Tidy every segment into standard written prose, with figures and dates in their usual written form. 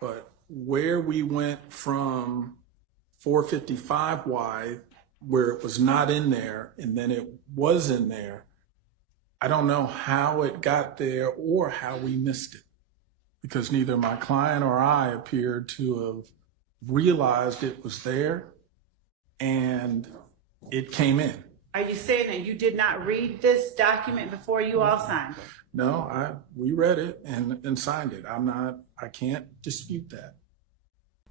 But where we went from 455Y, where it was not in there, and then it was in there, I don't know how it got there or how we missed it, because neither my client or I appeared to have realized it was there and it came in. Are you saying that you did not read this document before you all signed it? No, we read it and signed it. I can't dispute that.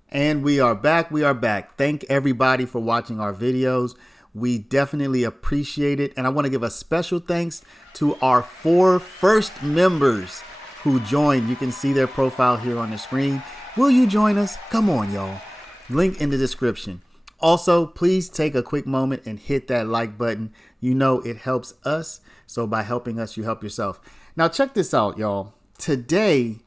And we are back. We are back. Thank everybody for watching our videos. We definitely appreciate it. And I want to give a special thanks to our 4 first members who joined. You can see their profile here on the screen. Will you join us? Come on, y'all. Link in the description. Also, please take a quick moment and hit that like button. You know it helps us. So by helping us, you help yourself. Now check this out, y'all. Today,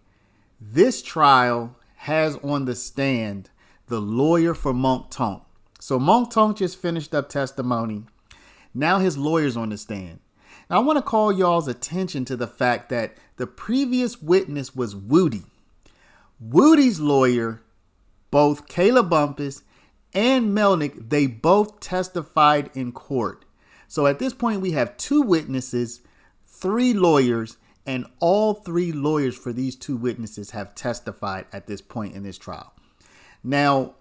this trial has on the stand the lawyer for Monk Tonk. So Monk Tonk just finished up testimony. Now his lawyer's on the stand. Now I want to call y'all's attention to the fact that the previous witness was Woody. Woody's lawyer, both Kayla Bumpus and Melnick, they both testified in court. So at this point, we have 2 witnesses, 3 lawyers, and all 3 lawyers for these 2 witnesses have testified at this point in this trial. Now,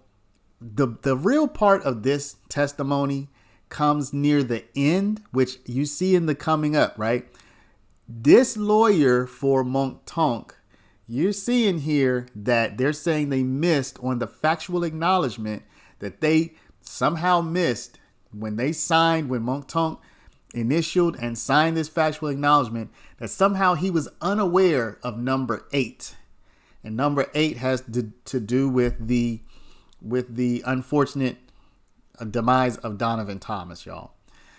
the real part of this testimony comes near the end, which you see in the coming up, right? This lawyer for Monk Tonk, you're seeing here that they're saying they missed on the factual acknowledgement that they somehow missed when they signed, when Monk Tonk initialed and signed this factual acknowledgement, that somehow he was unaware of number 8. And number 8 has to do with the unfortunate demise of Donovan Thomas, y'all.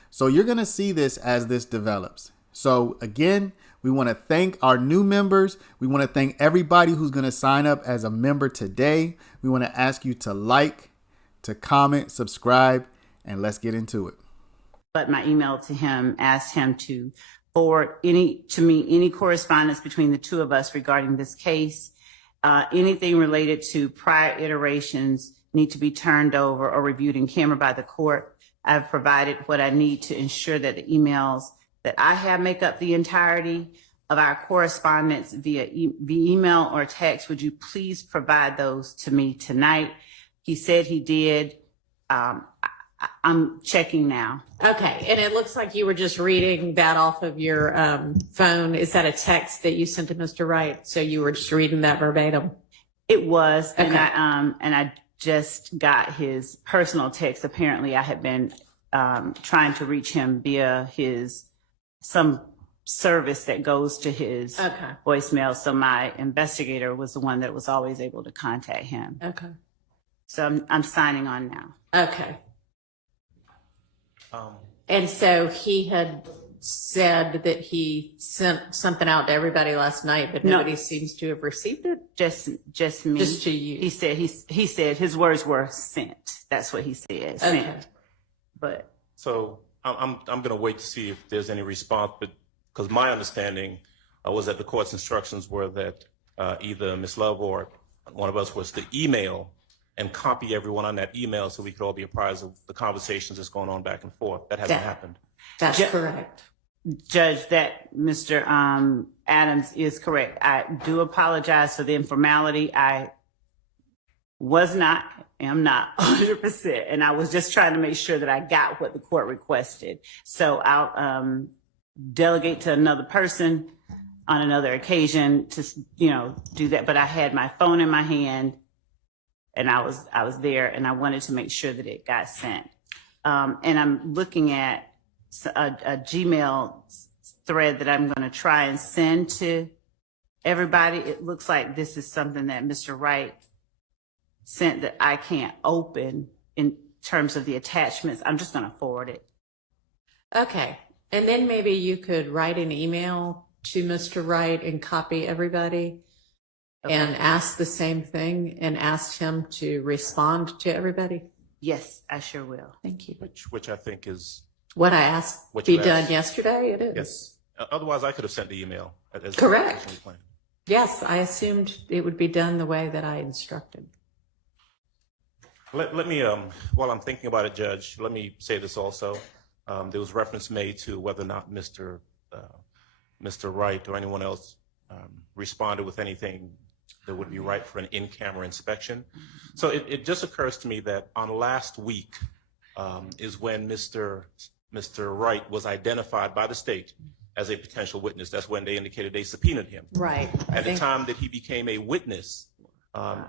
So you're going to see this as this develops. So again, we want to thank our new members. We want to thank everybody who's going to sign up as a member today. We want to ask you to like, to comment, subscribe, and let's get into it. But my email to him asked him to forward any correspondence between the 2 of us regarding this case. Anything related to prior iterations need to be turned over or reviewed in camera by the court. I've provided what I need to ensure that the emails that I have make up the entirety of our correspondence via email or text. Would you please provide those to me tonight? He said he did. I'm checking now. Okay, and it looks like you were just reading that off of your phone. Is that a text that you sent to Mr. Wright? So you were just reading that verbatim? It was, okay. And I just got his personal text. Apparently, I had been trying to reach him via some service that goes to his voicemail. So my investigator was the one that was always able to contact him. Okay. So I'm signing on now. Okay. And so he had said that he sent something out to everybody last night, but nobody seems to have received it. Just me. Just to you. He said his words were sent. That's what he said. Sent. Okay. But so I'm going to wait to see if there's any response, but because my understanding was that the court's instructions were that either Ms. Love or one of us was to email and copy everyone on that email so we could all be apprised of the conversations that's going on back and forth. That hasn't happened. That's correct. Judge, that Mr. Adams is correct. I do apologize for the informality. I am not 100%. And I was just trying to make sure that I got what the court requested. So I'll delegate to another person on another occasion to, do that. But I had my phone in my hand and I was there and I wanted to make sure that it got sent. And I'm looking at a Gmail thread that I'm going to try and send to everybody. It looks like this is something that Mr. Wright sent that I can't open in terms of the attachments. I'm just going to forward it. Okay. And then maybe you could write an email to Mr. Wright and copy everybody and ask the same thing and ask him to respond to everybody. Yes, I sure will. Thank you. Which I think is what I asked be done yesterday. It is. Yes. Otherwise, I could have sent the email. As correct. originally planned. Yes, I assumed it would be done the way that I instructed. Let me, while I'm thinking about it, Judge, let me say this also. There was reference made to whether or not Mr. Wright or anyone else responded with anything that would be right for an in-camera inspection. So it just occurs to me that on last week is when Mr. Wright was identified by the state as a potential witness. That's when they indicated they subpoenaed him. Right. At the time that he became a witness,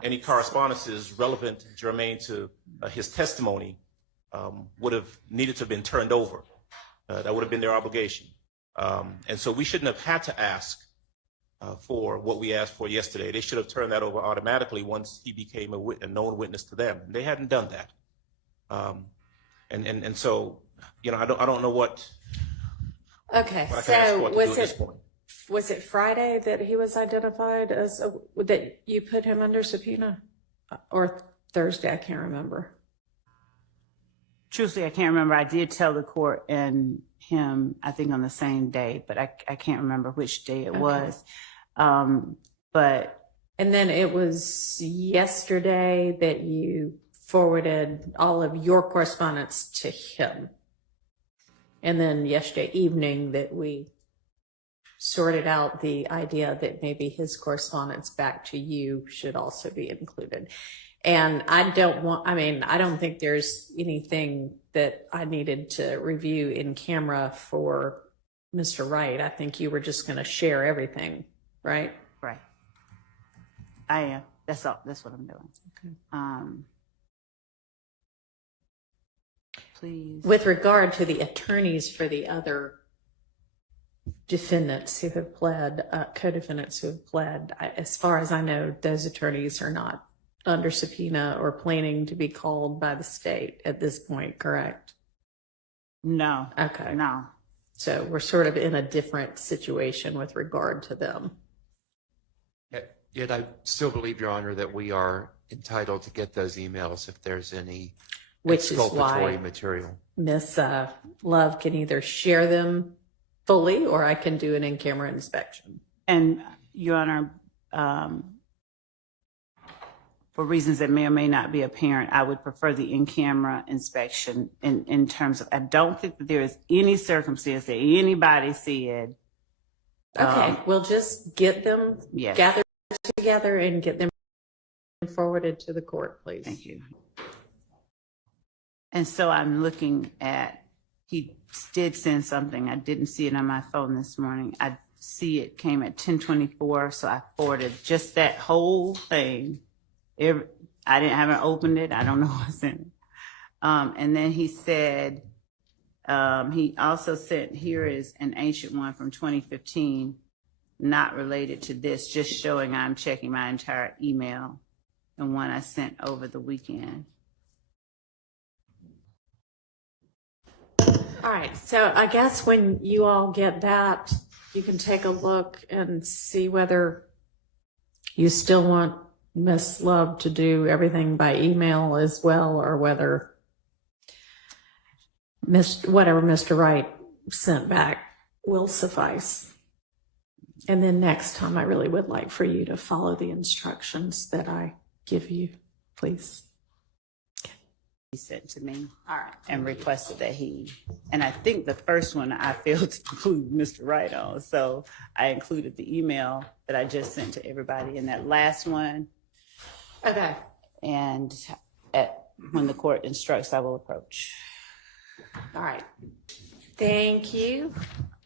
any correspondences relevant, germane to his testimony would have needed to have been turned over. That would have been their obligation. And so we shouldn't have had to ask for what we asked for yesterday. They should have turned that over automatically once he became a known witness to them. They hadn't done that. And so, you know, I don't know what. Okay, what I can ask so for to do at this point. was it Friday that he was identified as that you put him under subpoena, or Thursday? I can't remember. Truthfully, I can't remember. I did tell the court and him, I think, on the same day, but I can't remember which day it was. But And then it was yesterday that you forwarded all of your correspondence to him. And then yesterday evening that we sorted out the idea that maybe his correspondence back to you should also be included. And I don't think there's anything that I needed to review in camera for Mr. Wright. I think you were just going to share everything, right? right, I am. That's all. That's what I'm doing. Okay. Please. With regard to the attorneys for the other defendants who have pled, co-defendants who have pled, as far as I know, those attorneys are not under subpoena or planning to be called by the state at this point, correct? No. Okay. No. So we're sort of in a different situation with regard to them. Yet I still believe, Your Honor, that we are entitled to get those emails if there's any Which is exculpatory why material. Miss Love can either share them fully or I can do an in-camera inspection. And Your Honor, for reasons that may or may not be apparent, I would prefer the in-camera inspection in terms of, I don't think that there is any circumstance that anybody said. Okay, we'll just get them Yes. gathered together and get them forwarded to the court, please. Thank you. And so I'm looking at, he did send something. I didn't see it on my phone this morning. I see it came at 10:24, so I forwarded just that whole thing. I haven't opened it. I don't know what's in it. And then he said, he also sent, here is an ancient one from 2015, not related to this, just showing I'm checking my entire email, and one I sent over the weekend. All right, so I guess when you all get that, you can take a look and see whether you still want Miss Love to do everything by email as well, or whether whatever Mr. Wright sent back will suffice. And then next time, I really would like for you to follow the instructions that I give you, please. He sent to me, all right, and requested that and I think the first one I failed to include Mr. Wright on, so I included the email that I just sent to everybody in that last one. Okay. And when the court instructs, I will approach. All right. Thank you.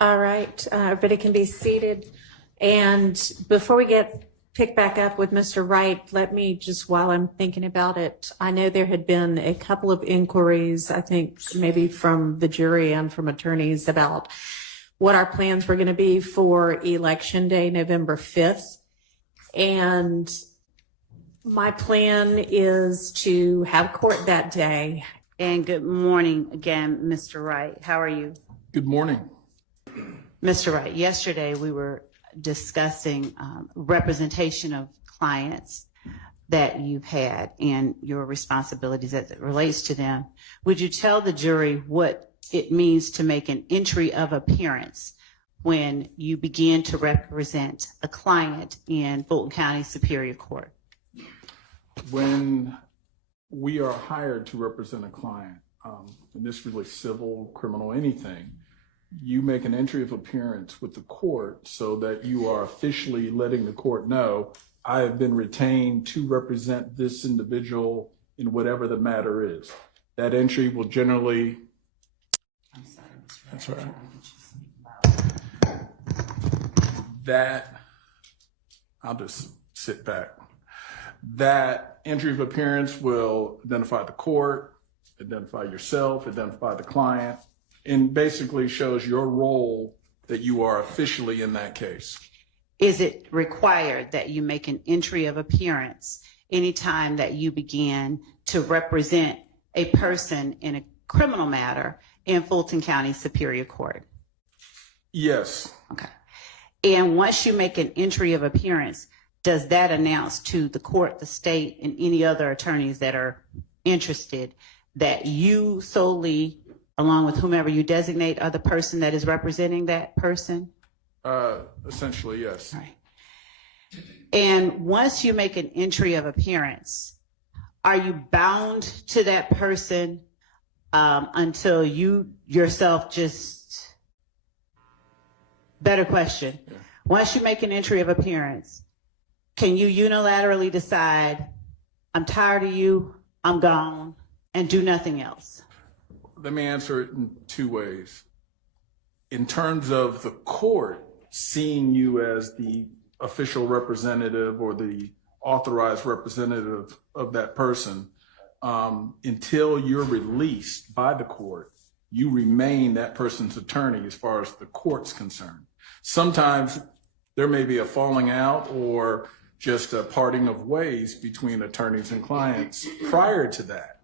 All right. Everybody can be seated. And before we pick back up with Mr. Wright, let me just, while I'm thinking about it, I know there had been a couple of inquiries, I think maybe from the jury and from attorneys, about what our plans were going to be for Election Day, November 5th. And my plan is to have court that day. And good morning again, Mr. Wright. How are you? Good morning. Mr. Wright, yesterday we were discussing representation of clients that you've had and your responsibilities as it relates to them. Would you tell the jury what it means to make an entry of appearance when you begin to represent a client in Fulton County Superior Court? When we are hired to represent a client, and this is really civil, criminal, anything, you make an entry of appearance with the court so that you are officially letting the court know, I have been retained to represent this individual in whatever the matter is. That entry will generally, that's right. That, I'll just sit back. That entry of appearance will identify the court, identify yourself, identify the client, and basically shows your role that you are officially in that case. Is it required that you make an entry of appearance anytime that you begin to represent a person in a criminal matter in Fulton County Superior Court? Yes. Okay. And once you make an entry of appearance, does that announce to the court, the state, and any other attorneys that are interested that you solely, along with whomever you designate, are the person that is representing that person? Essentially, yes. All right. And once you make an entry of appearance, are you bound to that person until you yourself just, better question. Yeah. Once you make an entry of appearance, can you unilaterally decide, I'm tired of you, I'm gone, and do nothing else? Let me answer it in two ways. In terms of the court seeing you as the official representative or the authorized representative of that person, until you're released by the court, you remain that person's attorney as far as the court's concerned. Sometimes there may be a falling out or just a parting of ways between attorneys and clients prior to that.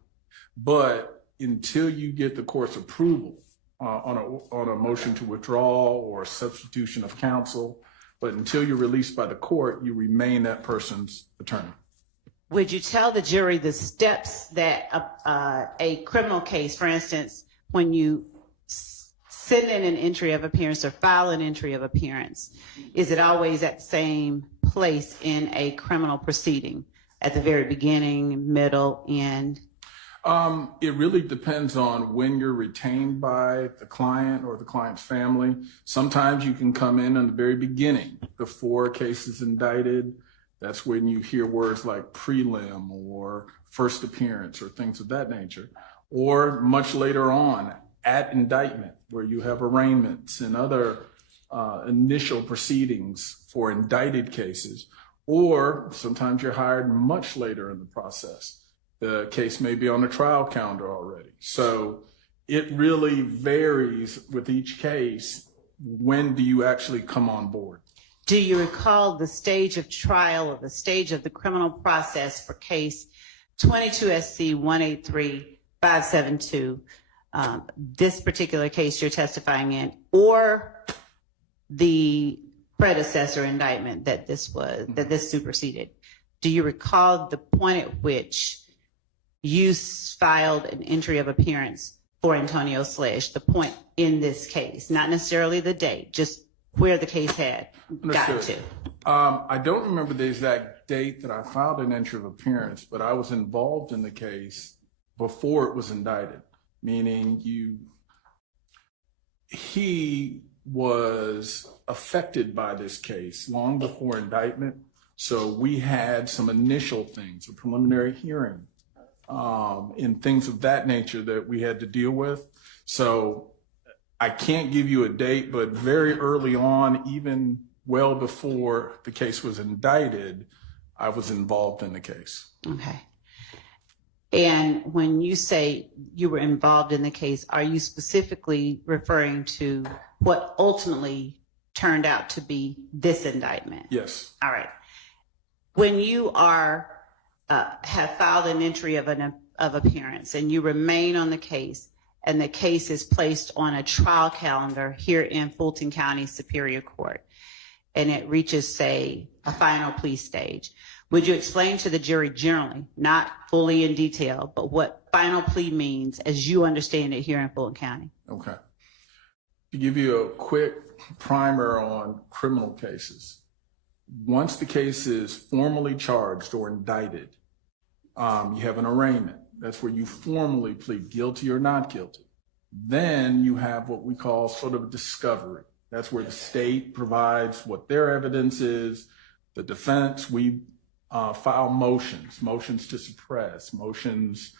But until you get the court's approval on a motion to withdraw or substitution of counsel, but until you're released by the court, you remain that person's attorney. Would you tell the jury the steps that a criminal case, for instance, when you send in an entry of appearance or file an entry of appearance, is it always at the same place in a criminal proceeding, at the very beginning, middle, end? It really depends on when you're retained by the client or the client's family. Sometimes you can come in the very beginning, before a case is indicted. That's when you hear words like prelim or first appearance or things of that nature. Or much later on, at indictment, where you have arraignments and other initial proceedings for indicted cases. Or sometimes you're hired much later in the process. The case may be on the trial calendar already. So it really varies with each case. When do you actually come on board? Do you recall the stage of trial or the stage of the criminal process for case 22 SC 183572, this particular case you're testifying in, or the predecessor indictment that this superseded? Do you recall the point at which you filed an entry of appearance for Antonio Sledge, the point in this case, not necessarily the date, just where the case had gotten to? I don't remember the exact date that I filed an entry of appearance, but I was involved in the case before it was indicted, meaning he was affected by this case long before indictment. So we had some initial things, a preliminary hearing, and things of that nature that we had to deal with. So I can't give you a date, but very early on, even well before the case was indicted, I was involved in the case. Okay. And when you say you were involved in the case, are you specifically referring to what ultimately turned out to be this indictment? Yes. All right. When you have filed an entry of appearance and you remain on the case, and the case is placed on a trial calendar here in Fulton County Superior Court, and it reaches, say, a final plea stage, would you explain to the jury generally, not fully in detail, but what final plea means as you understand it here in Fulton County? Okay. To give you a quick primer on criminal cases. Once the case is formally charged or indicted, you have an arraignment. That's where you formally plead guilty or not guilty. Then you have what we call sort of discovery. That's where the state provides what their evidence is. The defense, we file motions to suppress, motions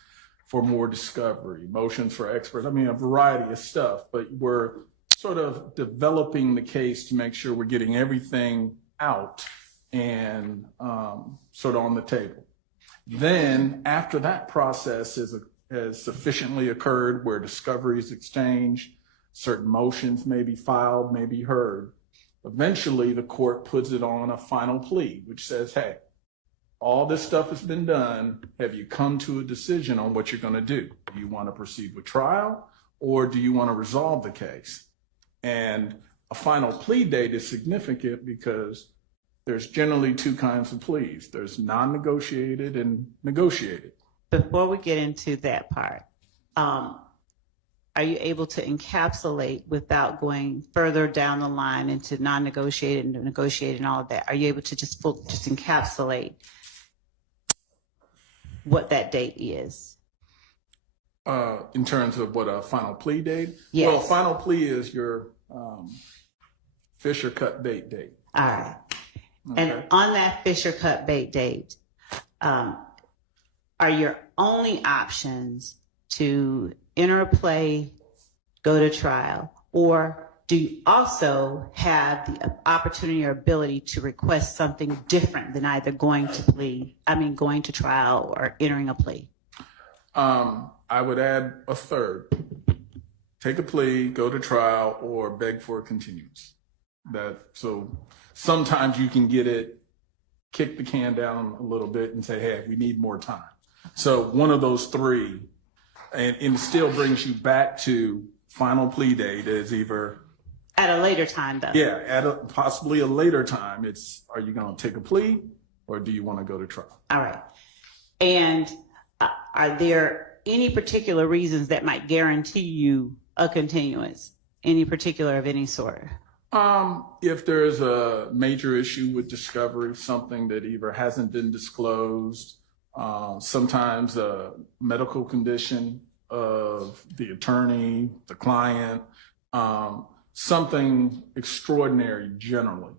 for more discovery, motions for experts. I mean, a variety of stuff, but we're sort of developing the case to make sure we're getting everything out and sort of on the table. Then after that process has sufficiently occurred where discovery is exchanged, certain motions may be filed, may be heard, eventually the court puts it on a final plea, which says, hey, all this stuff has been done. Have you come to a decision on what you're going to do? Do you want to proceed with trial or do you want to resolve the case? And a final plea date is significant because there's generally two kinds of pleas. There's non-negotiated and negotiated. Before we get into that part, are you able to encapsulate without going further down the line into non-negotiated and negotiated and all of that? Are you able to just encapsulate what that date is? In terms of what a final plea date? Yes. Well, final plea is your Fisher cut bait date. All right. Okay. And on that Fisher cut bait date, are your only options to enter a plea, go to trial, or do you also have the opportunity or ability to request something different than either going to trial or entering a plea? I would add a third. Take a plea, go to trial, or beg for a continuance. So sometimes you can get it, kick the can down a little bit and say, hey, we need more time. So one of those three, and it still brings you back to final plea date is either At a later time, though. yeah, at possibly a later time. It's, are you going to take a plea or do you want to go to trial? All right. And are there any particular reasons that might guarantee you a continuance? Any particular of any sort? If there's a major issue with discovery, something that either hasn't been disclosed, sometimes a medical condition of the attorney, the client, something extraordinary generally.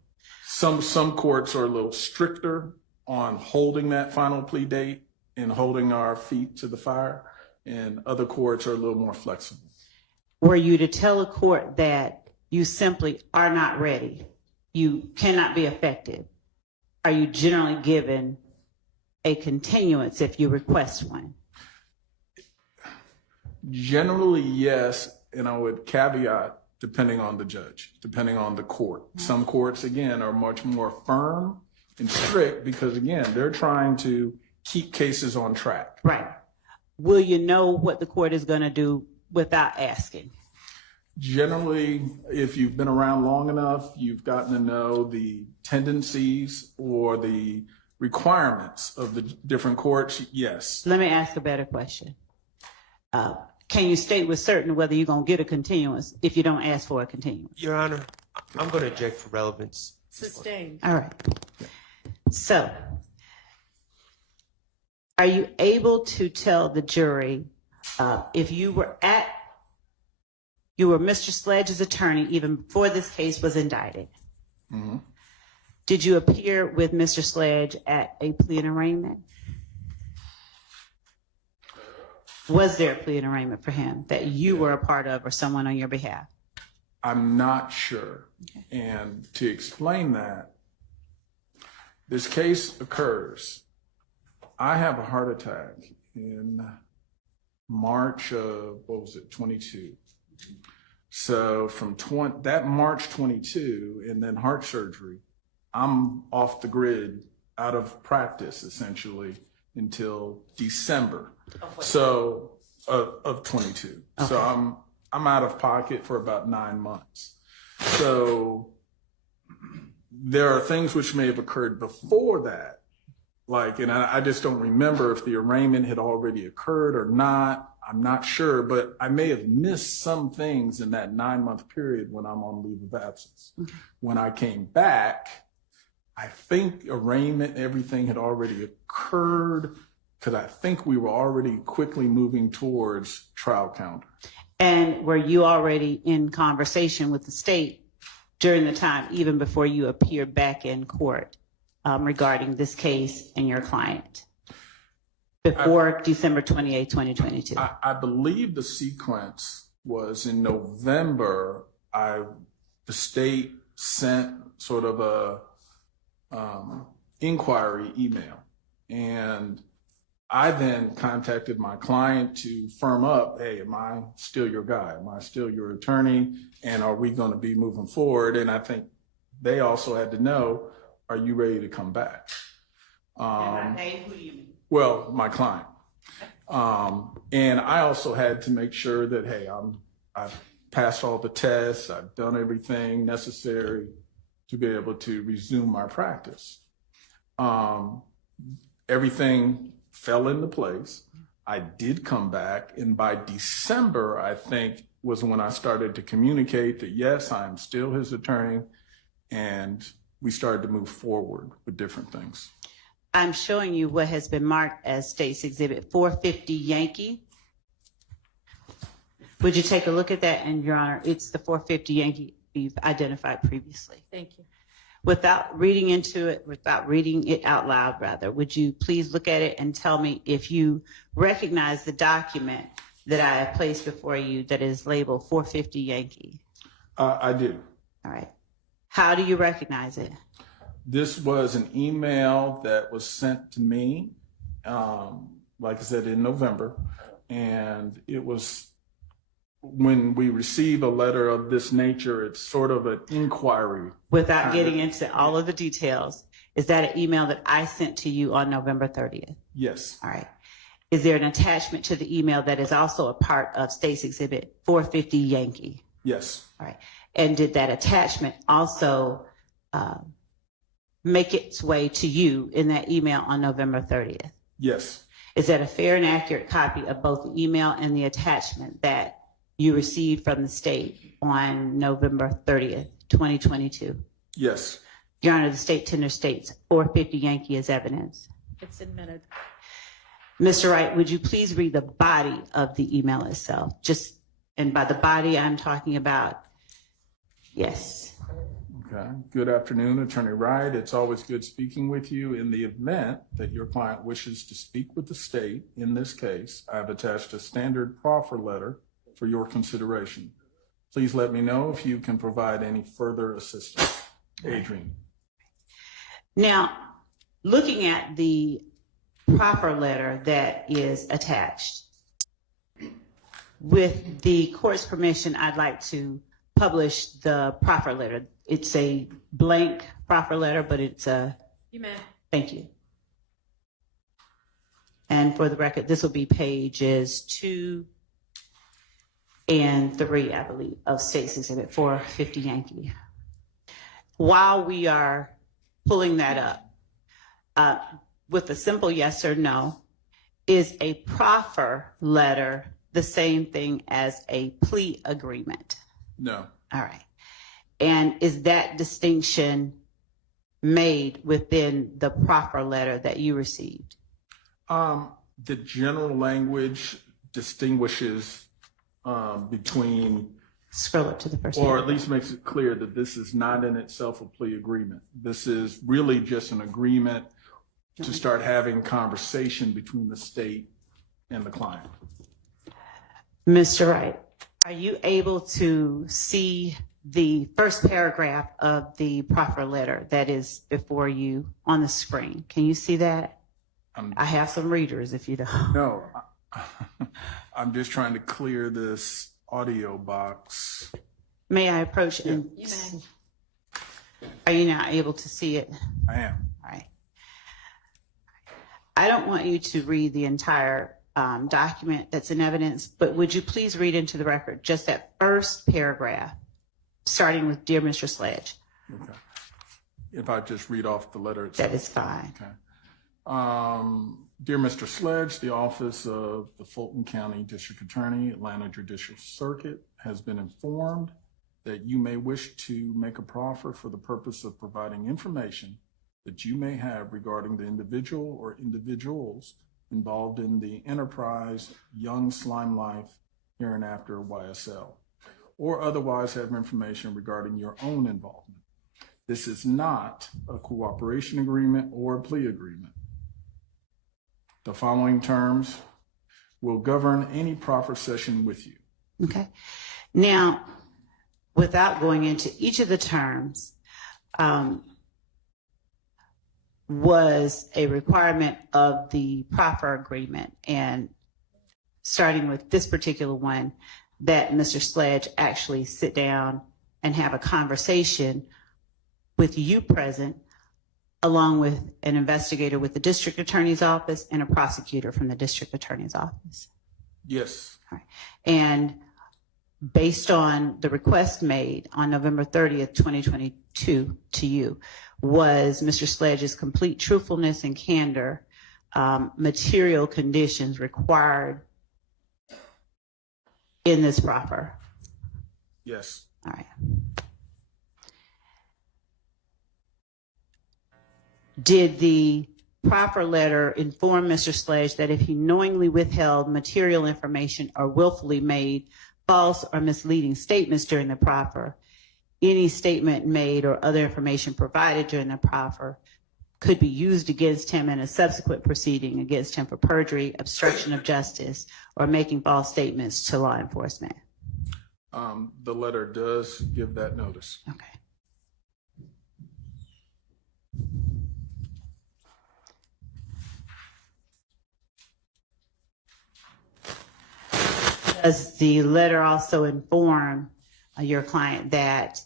Some courts are a little stricter on holding that final plea date and holding our feet to the fire, and other courts are a little more flexible. Were you to tell a court that you simply are not ready, you cannot be effective, are you generally given a continuance if you request one? Generally, yes, and I would caveat depending on the judge, depending on the court. Some courts, again, are much more firm and strict because, again, they're trying to keep cases on track. Right. Will you know what the court is going to do without asking? Generally, if you've been around long enough, you've gotten to know the tendencies or the requirements of the different courts, yes. Let me ask a better question. Can you state with certain whether you're going to get a continuance if you don't ask for a continuance? Your Honor, I'm going to object for relevance. Sustained. All right. So, are you able to tell the jury if you were Mr. Sledge's attorney even before this case was indicted? Mm-hmm. Did you appear with Mr. Sledge at a plea and arraignment? Was there a plea and arraignment for him that you were a part of or someone on your behalf? I'm not sure. Okay. And to explain that, this case occurs. I have a heart attack in March of, 22. So from that March 22 and then heart surgery, I'm off the grid, out of practice essentially until December. So of 22. Okay. So I'm out of pocket for about 9 months. So there are things which may have occurred before that, like, and I just don't remember if the arraignment had already occurred or not. I'm not sure, but I may have missed some things in that 9-month period when I'm on leave of absence. When I came back, I think arraignment, everything had already occurred, because I think we were already quickly moving towards trial calendar. And were you already in conversation with the state during the time, even before you appeared back in court, regarding this case and your client? Before December 28, 2022. I believe the sequence was in November. The state sent sort of a inquiry email, and I then contacted my client to firm up, hey, am I still your guy? Am I still your attorney? And are we going to be moving forward? And I think they also had to know, are you ready to come back? And who do you mean? Well, my client. And I also had to make sure that, hey, I've passed all the tests. I've done everything necessary to be able to resume my practice. Everything fell into place. I did come back. And by December, I think, was when I started to communicate that, yes, I'm still his attorney. And we started to move forward with different things. I'm showing you what has been marked as State's Exhibit 450 Yankee. Would you take a look at that? And Your Honor, it's the 450 Yankee you've identified previously. Thank you. Without reading into it, without reading it out loud, rather, would you please look at it and tell me if you recognize the document that I have placed before you that is labeled 450 Yankee? I do. All right. How do you recognize it? This was an email that was sent to me, like I said, in November. And it was, when we receive a letter of this nature, it's sort of an inquiry. Without getting into all of the details, is that an email that I sent to you on November 30th? Yes. All right. Is there an attachment to the email that is also a part of State's Exhibit 450 Yankee? Yes. All right. And did that attachment also make its way to you in that email on November 30th? Yes. Is that a fair and accurate copy of both the email and the attachment that you received from the state on November 30th, 2022? Yes. Your Honor, the state tender states 450 Yankee is evidence. It's admitted. Mr. Wright, would you please read the body of the email itself? Just, and by the body, I'm talking about, yes. Okay. Good afternoon, Attorney Wright. It's always good speaking with you. In the event that your client wishes to speak with the state in this case, I've attached a standard proffer letter for your consideration. Please let me know if you can provide any further assistance. Adrian. Now, looking at the proffer letter that is attached, with the court's permission, I'd like to publish the proffer letter. It's a blank proffer letter, but it's a, You may. thank you. And for the record, this will be pages 2 and 3, I believe, of State's Exhibit 450 Yankee. While we are pulling that up, with a simple yes or no, is a proffer letter the same thing as a plea agreement? No. All right. And is that distinction made within the proffer letter that you received? The general language distinguishes between, Scroll up to the first or page. at least makes it clear that this is not in itself a plea agreement. This is really just an agreement to start having conversation between the state and the client. Mr. Wright, are you able to see the first paragraph of the proffer letter that is before you on the screen? Can you see that? I have some readers if you don't. No, I'm just trying to clear this audio box. May I approach and You may. are you not able to see it? I am. All right. I don't want you to read the entire document that's in evidence, but would you please read into the record just that first paragraph, starting with Dear Mr. Sledge? Okay. If I just read off the letter itself. That is fine. Okay. Dear Mr. Sledge, the Office of the Fulton County District Attorney, Atlanta Judicial Circuit, has been informed that you may wish to make a proffer for the purpose of providing information that you may have regarding the individual or individuals involved in the enterprise Young Slime Life hereinafter YSL, or otherwise have information regarding your own involvement. This is not a cooperation agreement or a plea agreement. The following terms will govern any proffer session with you. Okay. Now, without going into each of the terms, was a requirement of the proffer agreement, and starting with this particular one, that Mr. Sledge actually sit down and have a conversation with you present, along with an investigator with the district attorney's office and a prosecutor from the district attorney's office. Yes. All right. And based on the request made on November 30th, 2022 to you, was Mr. Sledge's complete truthfulness and candor material conditions required in this proffer? Yes. All right. Did the proffer letter inform Mr. Sledge that if he knowingly withheld material information or willfully made false or misleading statements during the proffer, any statement made or other information provided during the proffer could be used against him in a subsequent proceeding against him for perjury, obstruction of justice, or making false statements to law enforcement? The letter does give that notice. Okay. Does the letter also inform your client that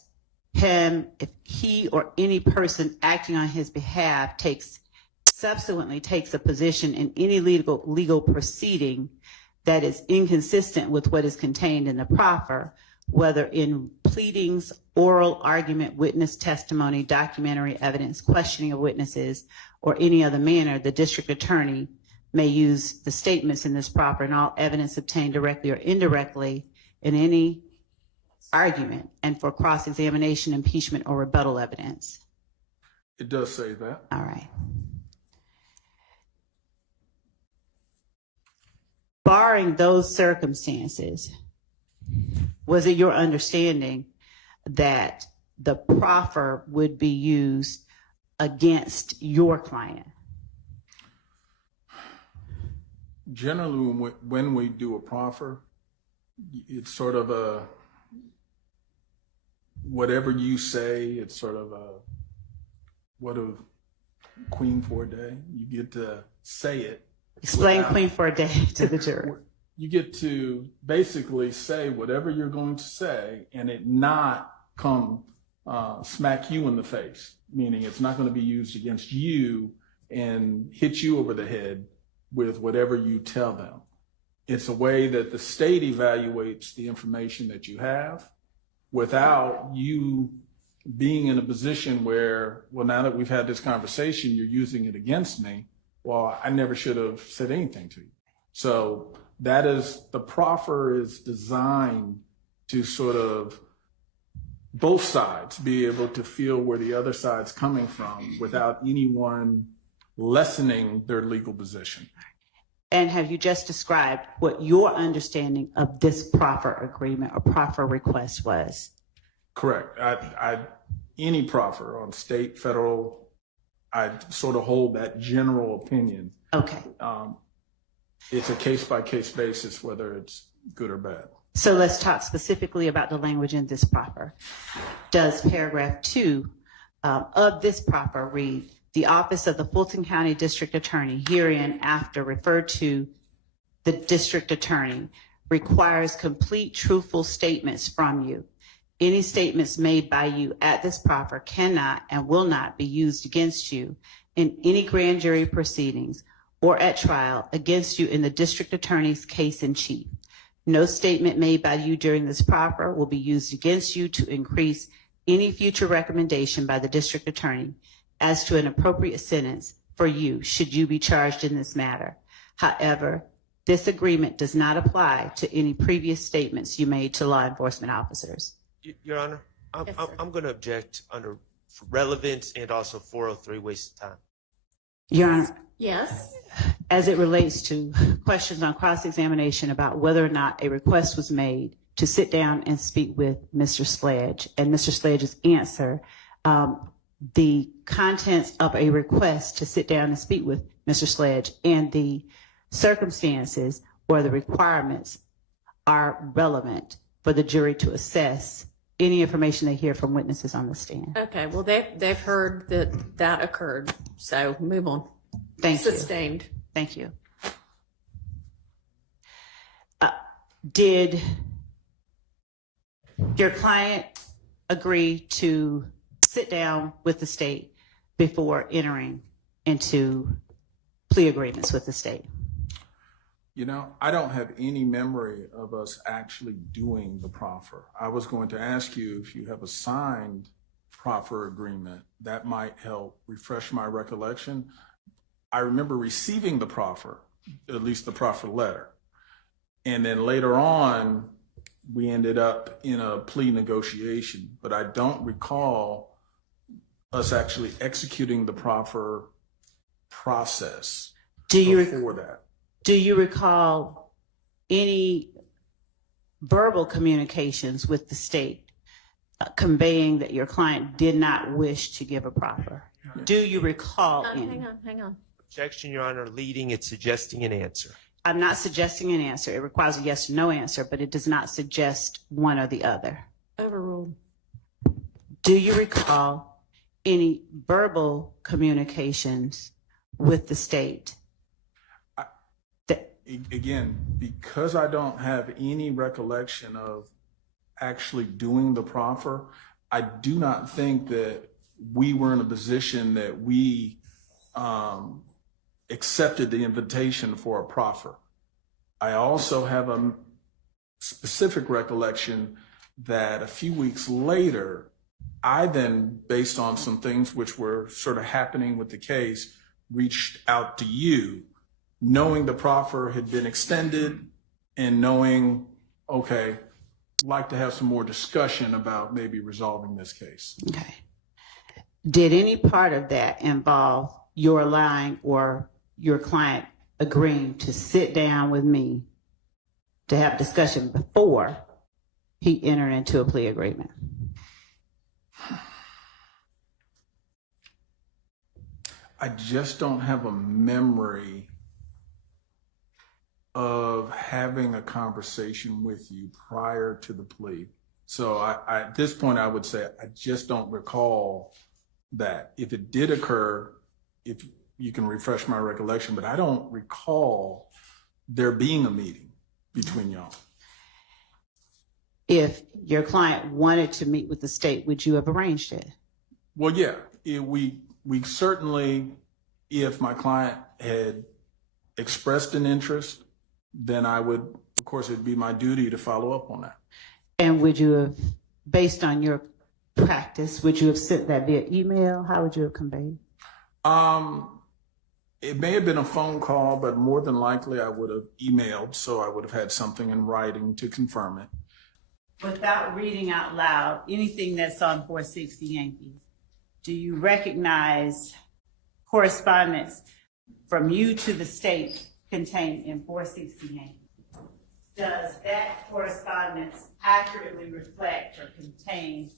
if he or any person acting on his behalf subsequently takes a position in any legal proceeding that is inconsistent with what is contained in the proffer, whether in pleadings, oral argument, witness testimony, documentary evidence, questioning of witnesses, or any other manner, the district attorney may use the statements in this proffer and all evidence obtained directly or indirectly in any argument and for cross-examination, impeachment, or rebuttal evidence? It does say that. All right. Barring those circumstances, was it your understanding that the proffer would be used against your client? Generally, when we do a proffer, it's sort of a, whatever you say, it's sort of a, what a queen for a day. You get to say it. Explain queen for a day to the jury. You get to basically say whatever you're going to say and it not come smack you in the face, meaning it's not going to be used against you and hit you over the head with whatever you tell them. It's a way that the state evaluates the information that you have without you being in a position where, well, now that we've had this conversation, you're using it against me. Well, I never should have said anything to you. So that is, the proffer is designed to sort of both sides be able to feel where the other side's coming from without anyone lessening their legal position. And have you just described what your understanding of this proffer agreement or proffer request was? Correct. Any proffer on state, federal, I sort of hold that general opinion. Okay. It's a case-by-case basis, whether it's good or bad. So let's talk specifically about the language in this proffer. Does paragraph 2 of this proffer read, the Office of the Fulton County District Attorney, herein after referred to the district attorney, requires complete truthful statements from you. Any statements made by you at this proffer cannot and will not be used against you in any grand jury proceedings or at trial against you in the district attorney's case in chief. No statement made by you during this proffer will be used against you to increase any future recommendation by the district attorney as to an appropriate sentence for you should you be charged in this matter. However, this agreement does not apply to any previous statements you made to law enforcement officers. Your Honor, Yes, sir. I'm going to object under relevance and also 403 waste of time. Your Honor, Yes. as it relates to questions on cross-examination about whether or not a request was made to sit down and speak with Mr. Sledge and Mr. Sledge's answer, the contents of a request to sit down and speak with Mr. Sledge and the circumstances or the requirements are relevant for the jury to assess any information they hear from witnesses on the stand. Okay, well, they've heard that occurred, so move on. Thank you. Sustained. Thank you. Did your client agree to sit down with the state before entering into plea agreements with the state? You know, I don't have any memory of us actually doing the proffer. I was going to ask you if you have a signed proffer agreement. That might help refresh my recollection. I remember receiving the proffer, at least the proffer letter. And then later on, we ended up in a plea negotiation, but I don't recall us actually executing the proffer process before that. Do you recall any verbal communications with the state conveying that your client did not wish to give a proffer? Do you recall any? Hang on. Objection, Your Honor, leading, it's suggesting an answer. I'm not suggesting an answer. It requires a yes or no answer, but it does not suggest one or the other. Overruled. Do you recall any verbal communications with the state? Again, because I don't have any recollection of actually doing the proffer, I do not think that we were in a position that we accepted the invitation for a proffer. I also have a specific recollection that a few weeks later, I then, based on some things which were sort of happening with the case, reached out to you, knowing the proffer had been extended and knowing, okay, I'd like to have some more discussion about maybe resolving this case. Okay. Did any part of that involve your lying or your client agreeing to sit down with me to have discussion before he entered into a plea agreement? I just don't have a memory of having a conversation with you prior to the plea. So I at this point, I would say I just don't recall that. If it did occur, if you can refresh my recollection, but I don't recall there being a meeting between y'all. If your client wanted to meet with the state, would you have arranged it? Well, yeah, we certainly, if my client had expressed an interest, then I would, of course, it'd be my duty to follow up on that. And would you have, based on your practice, would you have sent that via email? How would you have conveyed? It may have been a phone call, but more than likely I would have emailed, so I would have had something in writing to confirm it. Without reading out loud anything that's on 460 Yankee, do you recognize correspondence from you to the state contained in 460 Yankee? Does that correspondence accurately reflect or contain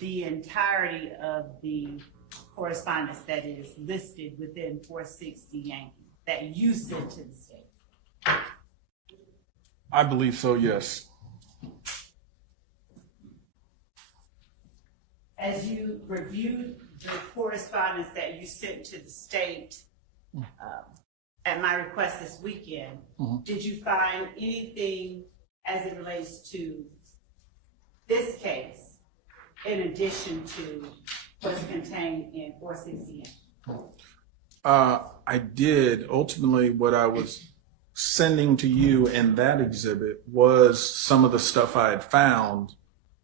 the entirety of the correspondence that is listed within 460 Yankee that you sent to the state? I believe so, yes. As you reviewed the correspondence that you sent to the state at my request this weekend, did you find anything as it relates to this case in addition to what's contained in 460? I did. Ultimately, what I was sending to you in that exhibit was some of the stuff I had found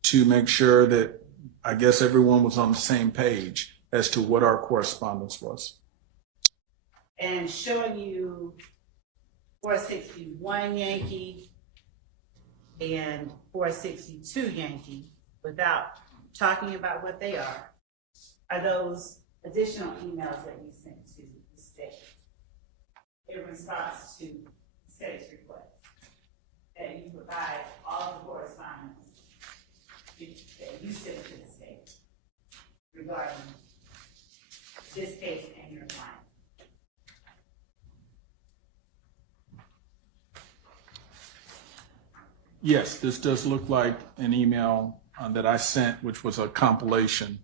to make sure that I guess everyone was on the same page. as to what our correspondence was. And showing you 461 Yankee and 462 Yankee without talking about what they are those additional emails that you sent to the state in response to the state's request that you provide all the correspondence that you sent to the state regarding this case and your client. Yes, this does look like an email that I sent, which was a compilation.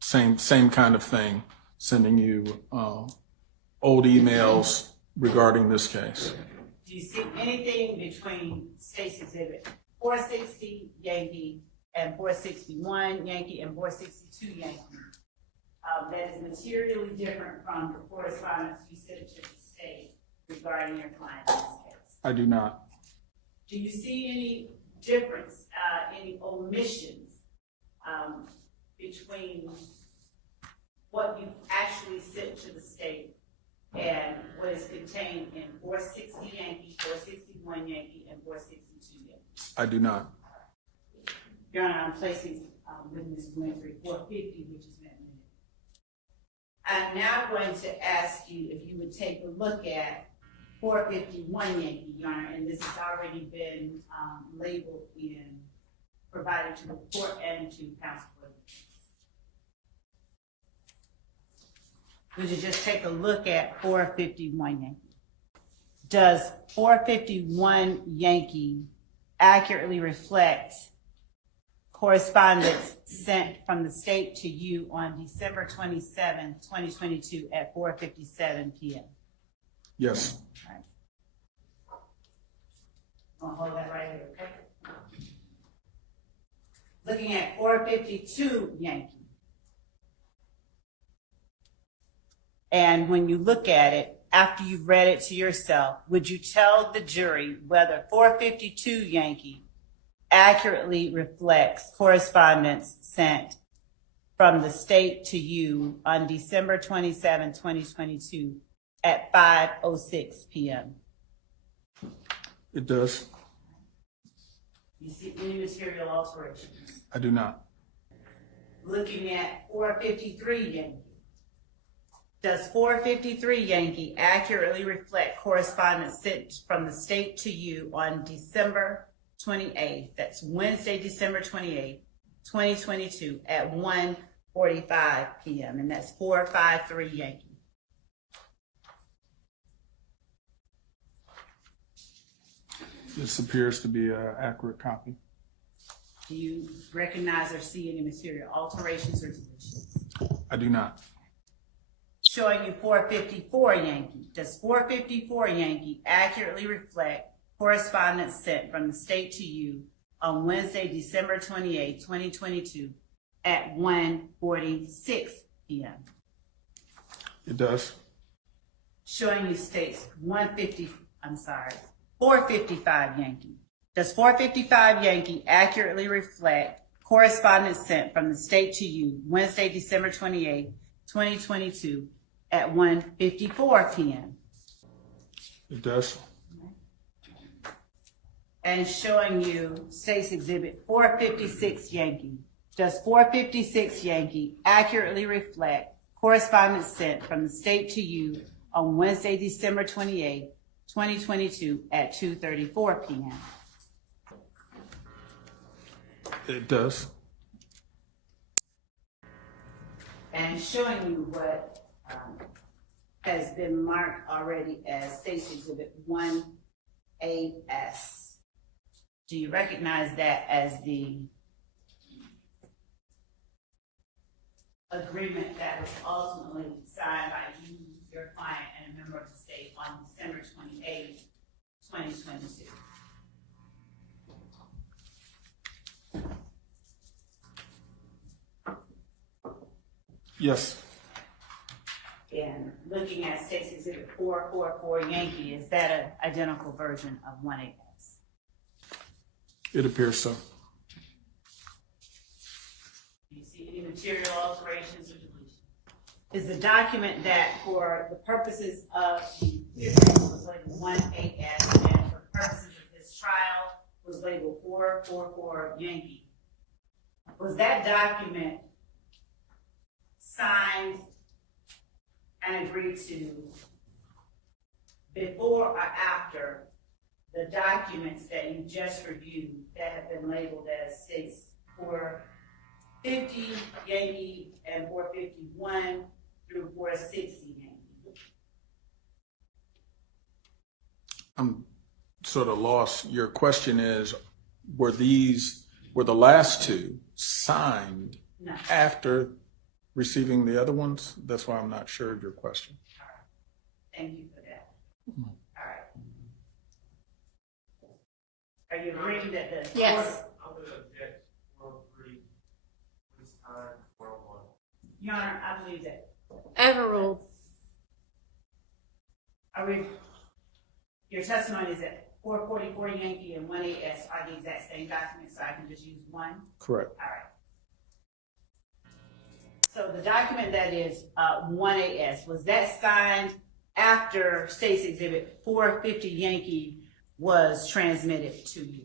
Same kind of thing, sending you old emails regarding this case. Do you see anything between State's Exhibit 460 Yankee and 461 Yankee and 462 Yankee that is materially different from the correspondence you sent to the state regarding your client's case? I do not. Do you see any difference, any omissions between what you actually sent to the state and what is contained in 460 Yankee, 461 Yankee, and 462 Yankee? I do not. Your Honor, I'm placing with Ms. Winfrey 450, which is met minute. I'm now going to ask you if you would take a look at 451 Yankee, Your Honor, and this has already been labeled and provided to the court and to counsel for the case. Would you just take a look at 451 Yankee? Does 451 Yankee accurately reflect correspondence sent from the state to you on December 27, 2022 at 4:57 p.m.? Yes. All right. I'll hold that right here, okay? Looking at 452 Yankee. And when you look at it, after you've read it to yourself, would you tell the jury whether 452 Yankee accurately reflects correspondence sent from the state to you on December 27, 2022 at 5:06 p.m.? It does. You see any material alterations? I do not. Looking at 453 Yankee. Does 453 Yankee accurately reflect correspondence sent from the state to you on December 28th, that's Wednesday, December 28th, 2022 at 1:45 p.m. and that's 453 Yankee? This appears to be an accurate copy. Do you recognize or see any material alterations or deletions? I do not. Showing you 454 Yankee. Does 454 Yankee accurately reflect correspondence sent from the state to you on Wednesday, December 28, 2022 at 1:46 p.m.? It does. Showing you states 455 Yankee. Does 455 Yankee accurately reflect correspondence sent from the state to you Wednesday, December 28, 2022 at 1:54 p.m.? It does. And showing you State's Exhibit 456 Yankee. Does 456 Yankee accurately reflect correspondence sent from the state to you on Wednesday, December 28, 2022 at 2:34 p.m.? It does. And showing you what has been marked already as State's Exhibit 1AS. Do you recognize that as the agreement that was ultimately signed by you, your client, and a member of the state on December 28, 2022? Yes. And looking at State's Exhibit 444 Yankee, is that an identical version of 1AS? It appears so. Do you see any material alterations or deletions? is the document that for the purposes of the plea agreement was labeled 1AS, and for purposes of this trial was labeled 444 Yankee. Was that document signed and agreed to before or after the documents that you just reviewed that have been labeled as states 450 Yankee and 451 through 460 Yankee? I'm sort of lost. Your question is, were the last two signed No. after receiving the other ones? That's why I'm not sure of your question. Thank you for that. All right. Are you agreeing that the Yes. Your Honor, I believe that. Overruled. Your testimony is that 444 Yankee and 1AS are the exact same documents, so I can just use one? Correct. All right. So the document that is 1AS, was that signed after State's Exhibit 450 Yankee was transmitted to you?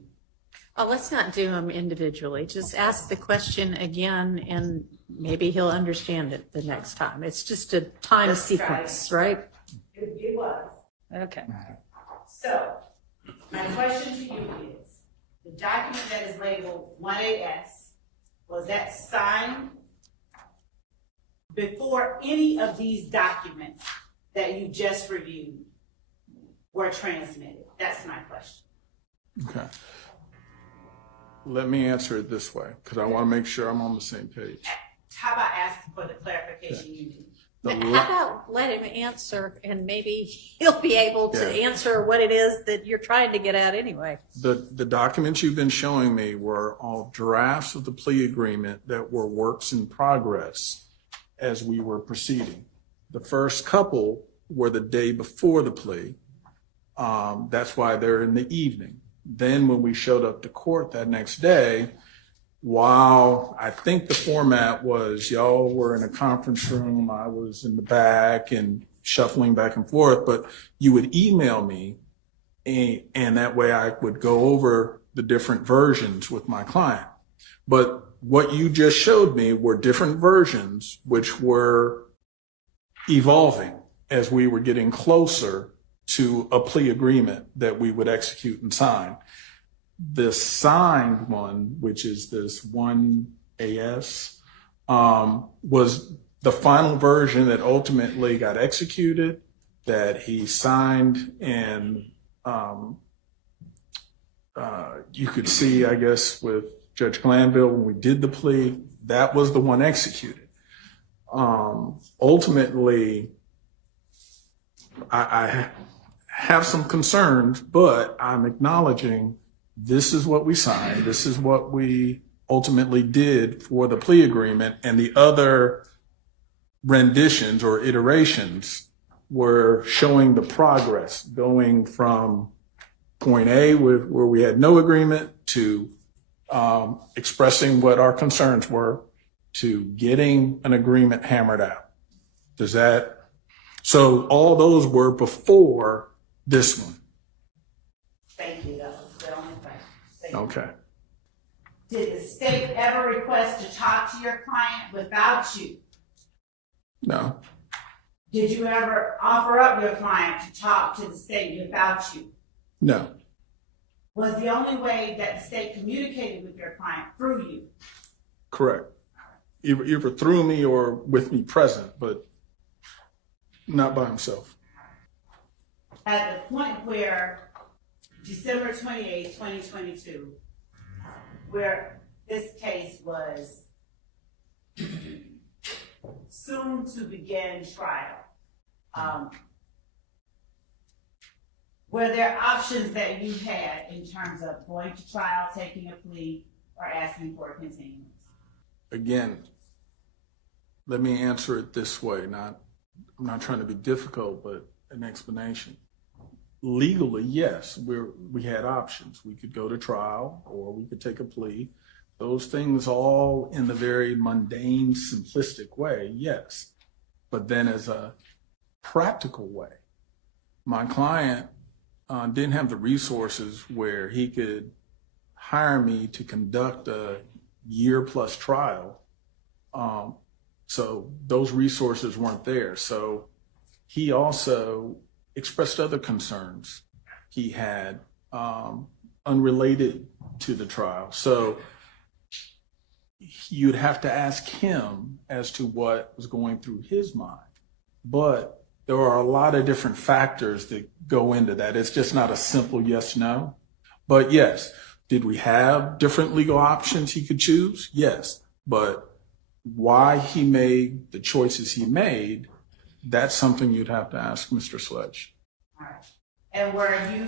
Oh, let's not do them individually. Just ask the question again, and maybe he'll understand it the next time. It's just a time Let's try sequence, it. right? It was. Okay. So, my question to you is, the document that is labeled 1AS, was that signed before any of these documents that you just reviewed were transmitted? That's my question. Okay. Let me answer it this way, because I want to make sure I'm on the same page. How about asking for the clarification you need? The How la- about let him answer, and maybe he'll be able to Yeah. answer what it is that you're trying to get at anyway. the documents you've been showing me were all drafts of the plea agreement that were works in progress as we were proceeding. The first couple were the day before the plea. That's why they're in the evening. Then when we showed up to court that next day, while I think the format was y'all were in a conference room, I was in the back and shuffling back and forth, but you would email me, and that way I would go over the different versions with my client. But what you just showed me were different versions which were evolving as we were getting closer to a plea agreement that we would execute and sign. The signed one, which is this 1AS, was the final version that ultimately got executed, that he signed, and you could see, I guess, with Judge Glanville when we did the plea, that was the one executed. Ultimately, I have some concerns, but I'm acknowledging this is what we signed. This is what we ultimately did for the plea agreement, and the other renditions or iterations were showing the progress going from point A where we had no agreement to expressing what our concerns were to getting an agreement hammered out. So all those were before this one. Thank you, that was the only question. Thank you. Okay. Did the state ever request to talk to your client without you? No. Did you ever offer up your client to talk to the state without you? No. Was the only way that the state communicated with your client through you? Correct. Either through me or with me present, but not by himself. At the point where December 28, 2022, where this case was soon to begin trial, were there options that you had in terms of going to trial, taking a plea, or asking for a continuance? Again, let me answer it this way. I'm not trying to be difficult, but an explanation. Legally, yes, we had options. We could go to trial or we could take a plea. Those things all in the very mundane, simplistic way, yes. But then as a practical way, my client didn't have the resources where he could hire me to conduct a year-plus trial. So those resources weren't there. So he also expressed other concerns he had unrelated to the trial. So you'd have to ask him as to what was going through his mind. But there are a lot of different factors that go into that. It's just not a simple yes, no. But yes, did we have different legal options he could choose? Yes. But why he made the choices he made, that's something you'd have to ask Mr. Sledge. All right. And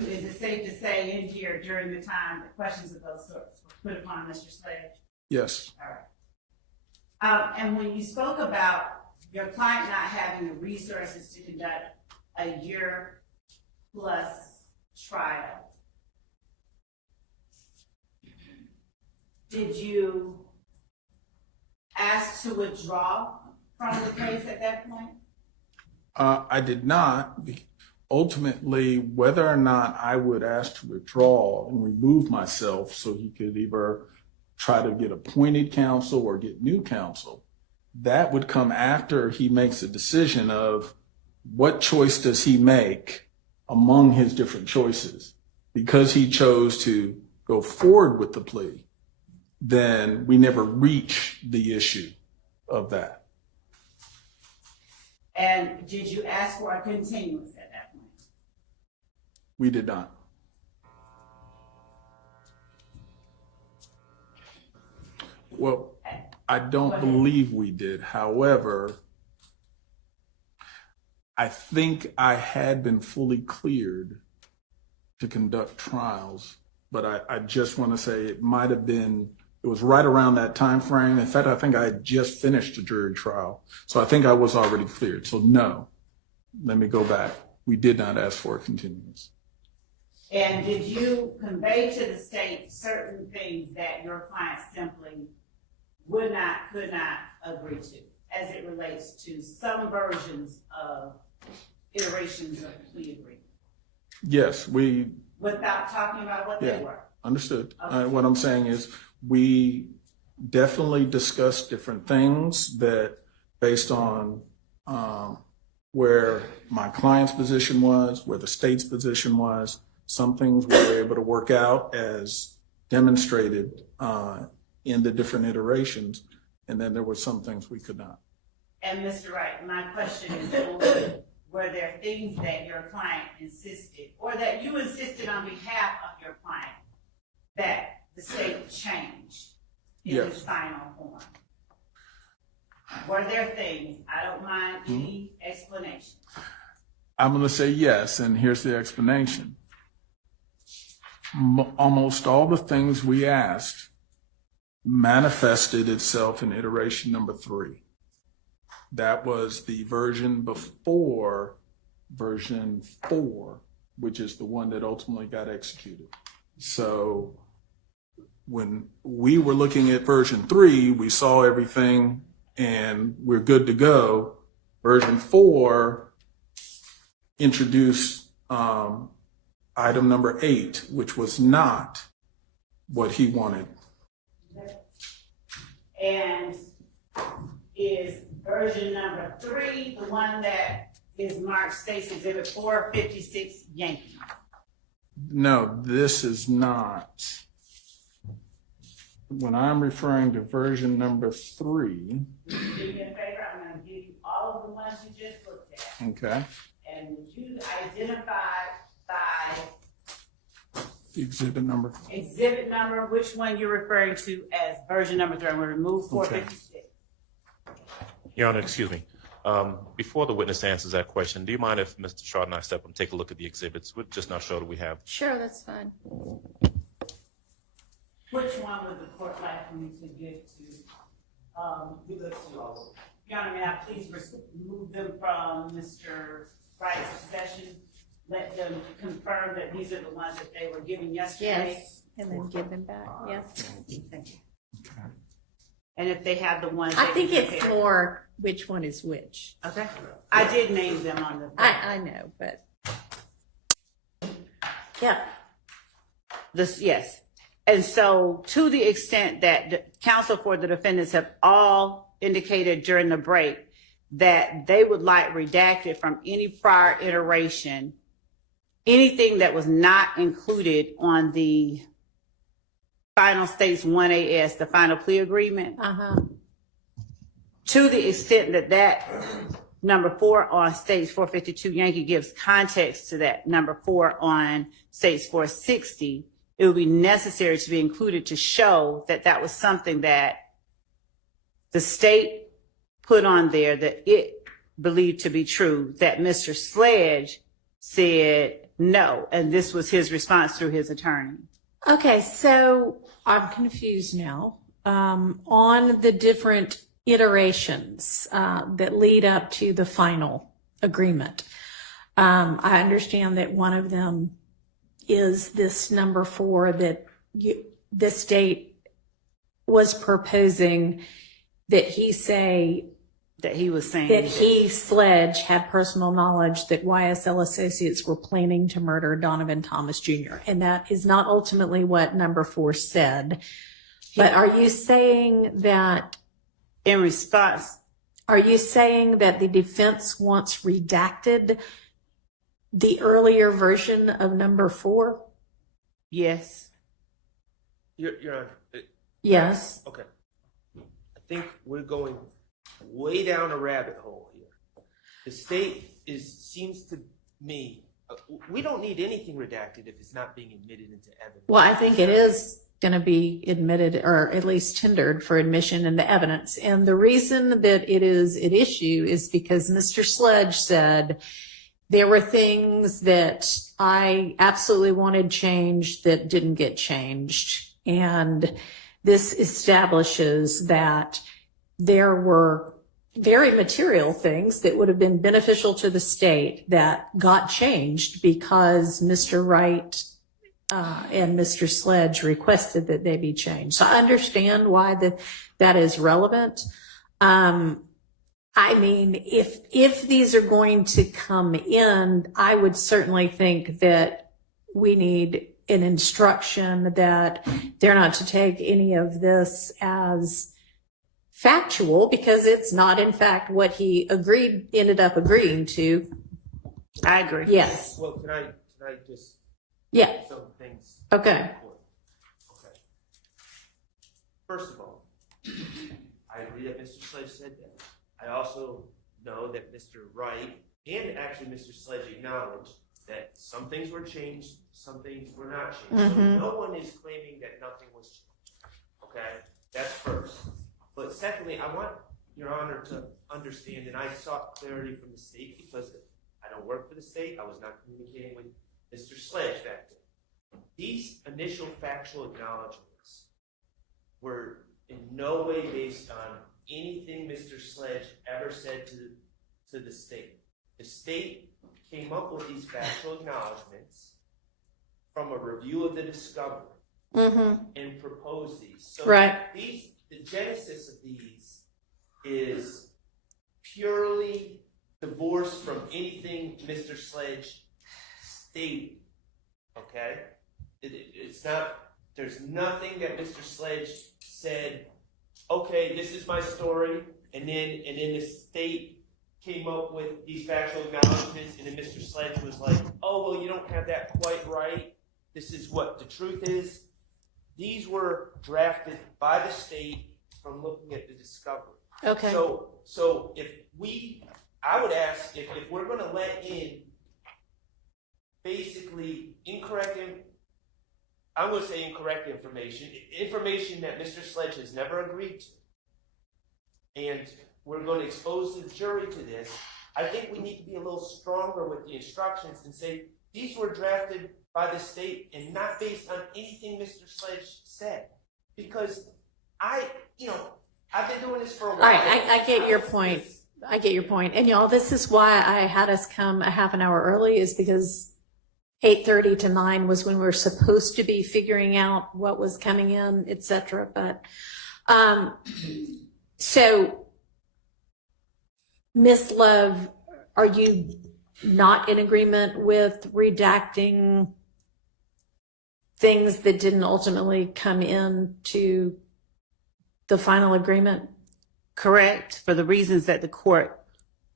is it safe to say in here during the time that questions of those sorts were put upon Mr. Sledge? Yes. All right. And when you spoke about your client not having the resources to conduct a year-plus trial, did you ask to withdraw from the case at that point? I did not. Ultimately, whether or not I would ask to withdraw and remove myself so he could either try to get appointed counsel or get new counsel, that would come after he makes a decision of what choice does he make among his different choices. Because he chose to go forward with the plea, then we never reach the issue of that. And did you ask for a continuance at that point? We did not. Well, I don't believe we did. However, I think I had been fully cleared to conduct trials, but I just want to say it might have been, it was right around that time frame. In fact, I think I had just finished a jury trial. So I think I was already cleared. So no, let me go back. We did not ask for a continuance. And did you convey to the state certain things that your client simply could not agree to as it relates to some versions of iterations of the plea agreement? Yes, without talking about what they were? Understood. Okay. What I'm saying is we definitely discussed different things that based on where my client's position was, where the state's position was, some things we were able to work out as demonstrated in the different iterations, and then there were some things we could not. And Mr. Wright, my question is, were there things that your client insisted, or that you insisted on behalf of your client, that the state changed in Yes. its final form? Were there things? I don't mind any explanation. I'm going to say yes, and here's the explanation. Almost all the things we asked manifested itself in iteration number 3. That was the version before version 4, which is the one that ultimately got executed. So when we were looking at version 3, we saw everything and we're good to go. Version 4 introduced item number 8, which was not what he wanted. And is version number 3 the one that is marked State's Exhibit 456 Yankee? No, this is not. When I'm referring to version number 3, Do me a favor, I'm going to give you all of the ones you just looked at. okay, And would you identify by exhibit number, which one you're referring to as version number 3? I'm going to remove 456. Your Honor, excuse me. Before the witness answers that question, do you mind if Mr. Shaw and I step up and take a look at the exhibits? We're just not sure that we have. Sure, that's fine. Which one would the court like for me to give to? Give those to all. Your Honor, may I please remove them from Mr. Wright's possession? Let them confirm that these are the ones that they were given yesterday. Yes, and then give them back, yes. Thank you. And if they have the ones. I they think it's prepared. for which one is which. Okay. I did name them on the. I know, but yeah. This, yes. And so to the extent that the counsel for the defendants have all indicated during the break that they would like redacted from any prior iteration, anything that was not included on the final states 1AS, the final plea agreement, to the extent that that number 4 on states 452 Yankee gives context to that number 4 on states 460, it would be necessary to be included to show that that was something that the state put on there that it believed to be true, that Mr. Sledge said no, and this was his response through his attorney. Okay, so I'm confused now. On the different iterations that lead up to the final agreement, I understand that one of them is this number 4 that the state was proposing that he say That he was saying that he, Sledge, had personal knowledge that YSL associates were planning to murder Donovan Thomas Jr. And that is not ultimately what number 4 said. But are you saying that in response, are you saying that the defense wants redacted the earlier version of number 4? yes. Your Honor. Yes. Okay. I think we're going way down a rabbit hole here. The state seems to me, we don't need anything redacted if it's not being admitted into evidence. Well, I think it is going to be admitted or at least tendered for admission into evidence. And the reason that it is at issue is because Mr. Sledge said there were things that I absolutely wanted changed that didn't get changed. And this establishes that there were very material things that would have been beneficial to the state that got changed because Mr. Wright and Mr. Sledge requested that they be changed. So I understand why that is relevant. I mean, if these are going to come in, I would certainly think that we need an instruction that they're not to take any of this as factual because it's not in fact what he ended up agreeing to. I agree. Yes. Well, can I just Yeah. some things? Okay. Okay. First of all, I agree that Mr. Sledge said that. I also know that Mr. Wright and actually Mr. Sledge acknowledged that some things were changed, some things were not changed. So no one is claiming that nothing was changed. Okay? That's first. But secondly, I want Your Honor to understand, and I sought clarity from the state because I don't work for the state. I was not communicating with Mr. Sledge back then. These initial factual acknowledgments were in no way based on anything Mr. Sledge ever said to the state. The state came up with these factual acknowledgments from a review of the discovery and proposed these. So the genesis of these is purely divorced from anything Mr. Sledge stated. Okay? It's not, there's nothing that Mr. Sledge said, okay, this is my story, and then the state came up with these factual acknowledgments, and then Mr. Sledge was like, oh, well, you don't have that quite right. This is what the truth is. These were drafted by the state from looking at the discovery. Okay. So I would ask if we're going to let in basically incorrect information that Mr. Sledge has never agreed to, and we're going to expose the jury to this, I think we need to be a little stronger with the instructions and say these were drafted by the state and not based on anything Mr. Sledge said. Because I've been doing this for a while. All right, I get your point. I get your point. And y'all, this is why I had us come a half an hour early, is because 8:30 to 9 was when we were supposed to be figuring out what was coming in, etc. But so Ms. Love, are you not in agreement with redacting things that didn't ultimately come into the final agreement? Correct, for the reasons that the court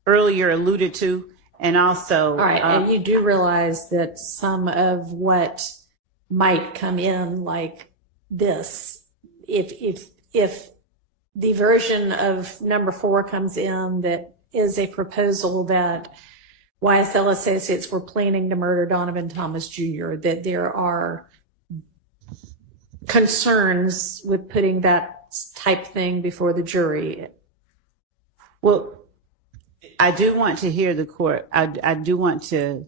earlier alluded to, and also. All right, and you do realize that some of what might come in like this, if the version of number 4 comes in that is a proposal that YSL Associates were planning to murder Donovan Thomas Jr., that there are concerns with putting that type thing before the jury. Well, I do want to hear the court. I do want to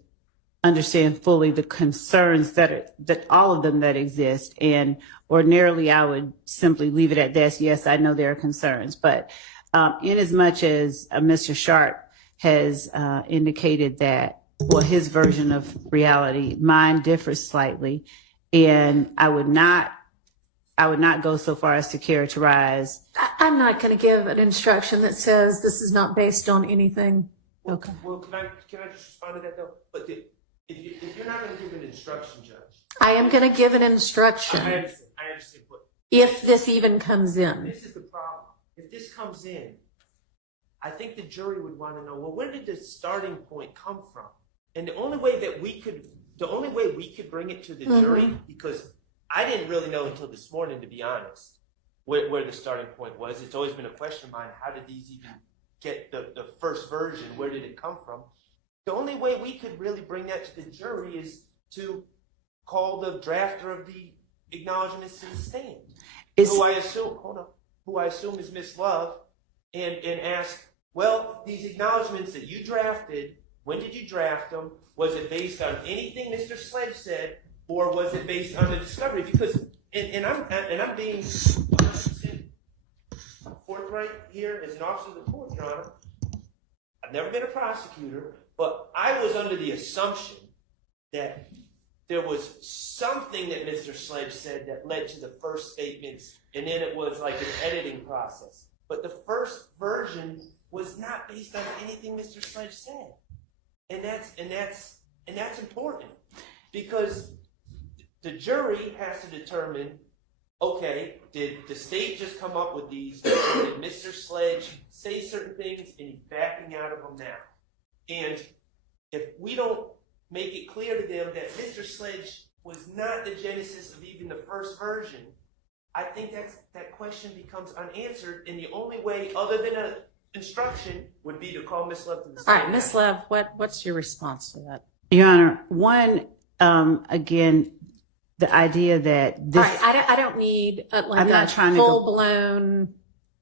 understand fully the concerns that all of them that exist. And ordinarily, I would simply leave it at this. Yes, I know there are concerns, but in as much as Mr. Sharp has indicated that, well, his version of reality, mine differs slightly, and I would not go so far as to characterize. I'm not going to give an instruction that says this is not based on anything. Okay. Well, can I just respond to that though? But if you're not going to give an instruction, Judge, I am going to give an instruction I understand, but if this even comes in. this is the problem. If this comes in, I think the jury would want to know, well, where did the starting point come from? And the only way we could bring it to the jury, because I didn't really know until this morning, to be honest, where the starting point was. It's always been a question of mine. How did these even get the first version? Where did it come from? The only way we could really bring that to the jury is to call the drafter of the acknowledgments to the stand, who I assume is Miss Love, and ask, well, these acknowledgments that you drafted, when did you draft them? Was it based on anything Mr. Sledge said, or was it based on the discovery? Because, and I'm being 100% forthright here as an officer of the court, Your Honor. I've never been a prosecutor, but I was under the assumption that there was something that Mr. Sledge said that led to the first statements, and then it was like an editing process. But the first version was not based on anything Mr. Sledge said, and that's important, because the jury has to determine, okay, did the state just come up with these, or did Mr. Sledge say certain things and he's backing out of them now? And if we don't make it clear to them that Mr. Sledge was not the genesis of even the first version, I think that question becomes unanswered, and the only way other than an instruction would be to call Miss Love to the stand. All right, Miss Love, what's your response to that? Your Honor, one, again, the idea that this. All right, I don't need I'm not trying to full blown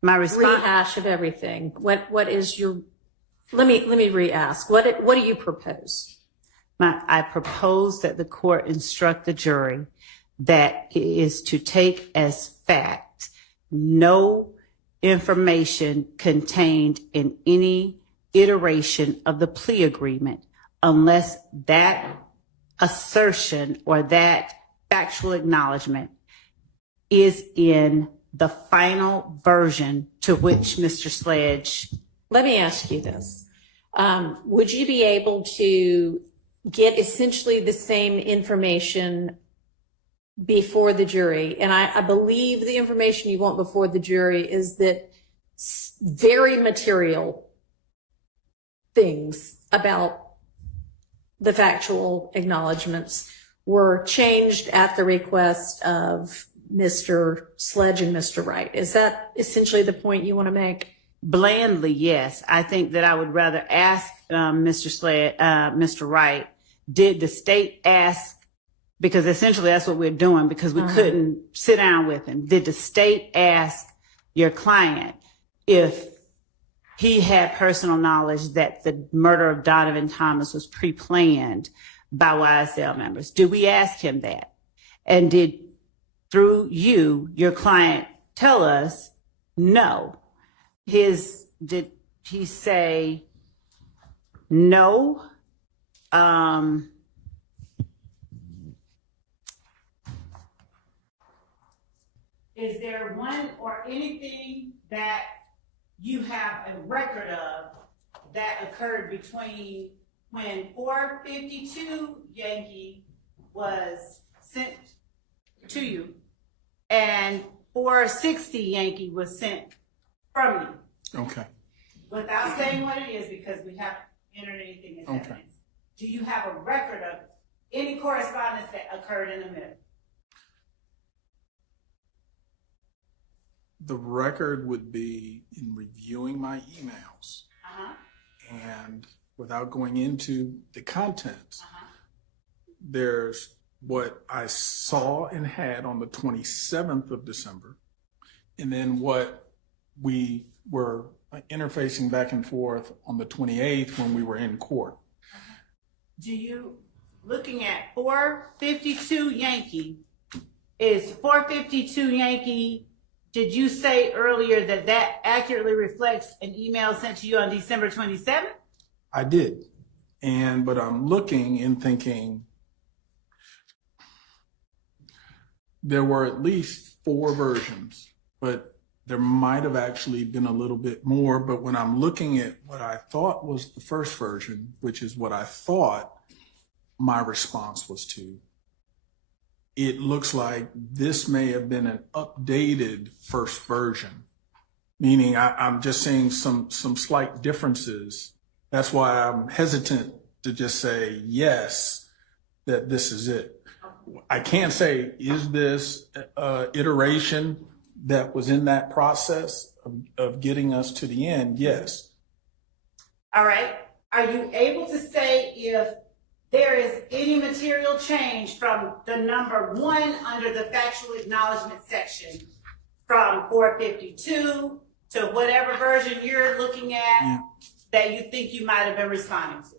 my response. rehash of everything. What is your? Let me re-ask. What do you propose? I propose that the court instruct the jury that it is to take as fact no information contained in any iteration of the plea agreement unless that assertion or that factual acknowledgement is in the final version to which Mr. Sledge. Let me ask you this. Would you be able to get essentially the same information before the jury? And I believe the information you want before the jury is that very material things about the factual acknowledgments were changed at the request of Mr. Sledge and Mr. Wright. Is that essentially the point you want to make? Blandly, yes. I think that I would rather ask Mr. Wright, did the state ask, because essentially that's what we're doing, because we couldn't sit down with him. Did the state ask your client if he had personal knowledge that the murder of Donovan Thomas was pre-planned by YSL members? Did we ask him that? And did, through you, your client tell us no? Did he say no? Is there one or anything that you have a record of that occurred between when 452 Yankee was sent to you and 460 Yankee was sent from you. Okay. Without saying what it is, because we haven't entered anything as Okay. evidence, do you have a record of any correspondence that occurred in the middle? The record would be in reviewing my emails and without going into the contents, there's what I saw and had on the 27th of December, and then what we were interfacing back and forth on the 28th when we were in court. Do you, looking at 452 Yankee, is 452 Yankee, did you say earlier that that accurately reflects an email sent to you on December 27th? I did. But I'm looking and thinking there were at least 4 versions, but there might have actually been a little bit more. But when I'm looking at what I thought was the first version, which is what I thought my response was to, it looks like this may have been an updated first version, meaning I'm just seeing some slight differences. That's why I'm hesitant to just say, yes, that this is it. I can't say, is this iteration that was in that process of getting us to the end? Yes. All right. Are you able to say if there is any material change from the number 1 under the factual acknowledgement section from 452 to whatever version you're looking at that you think you might have been responding to?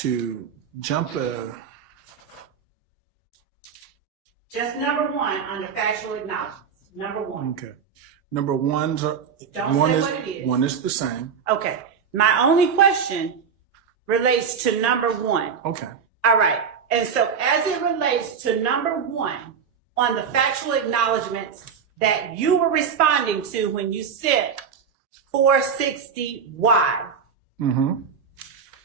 To jump just number 1 under factual acknowledgments. Number 1. okay. Number ones are Don't one say is what it is. one is the same. Okay. My only question relates to number 1. Okay. All right. And so as it relates to number 1 on the factual acknowledgments that you were responding to when you sent 460Y,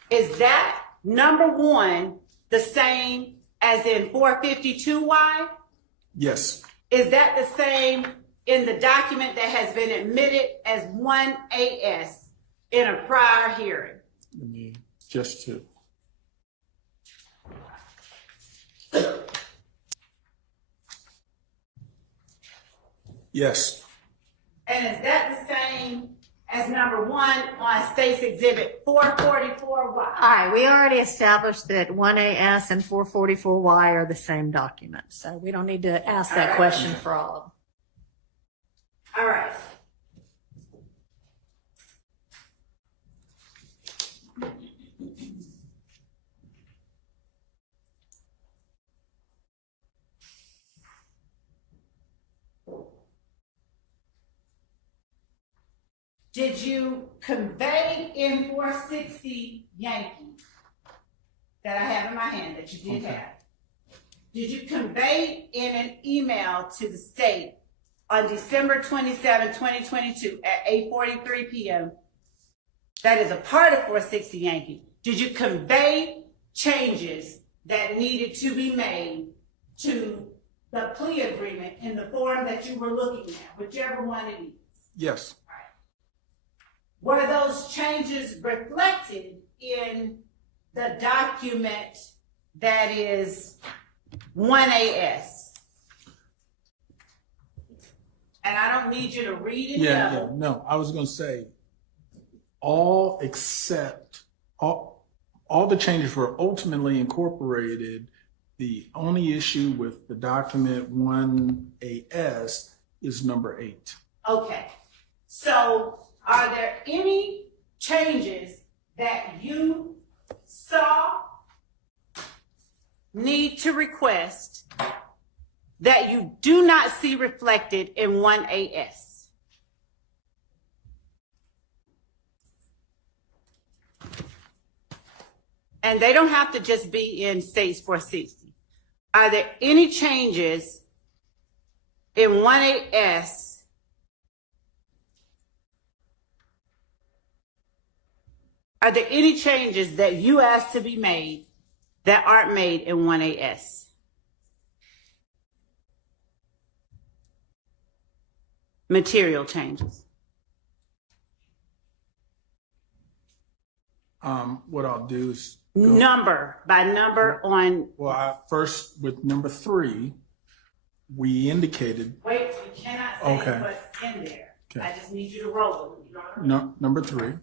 is that number 1 the same as in 452Y? Yes. Is that the same in the document that has been admitted as 1AS in a prior hearing? Let me just to. Yes. And is that the same as number 1 on State's Exhibit 444Y? All right, we already established that 1AS and 444Y are the same document, so we don't need to ask that right. question for all of them. All right. Did you convey in 460 Yankee that I have in my hand that you did have? Did you convey in an email to the state on December 27, 2022 at 8:43 p.m. that is a part of 460 Yankee? Did you convey changes that needed to be made to the plea agreement in the form that you were looking at, whichever one it is? Yes. Were those changes reflected in the document that is 1AS? And I don't need you to read it. Yeah. No, I was going to say all the changes were ultimately incorporated. The only issue with the document 1AS is number 8. Okay. So are there any changes that you saw, need to request, that you do not see reflected in 1AS? And they don't have to just be in States 460. Are there any changes in 1AS Are there any changes that you asked to be made that aren't made in 1AS? Material changes. What I'll do is Number by number on. first with number 3, we indicated Wait, you cannot say Okay. what's in there. Okay. I just need you to roll it. number 3.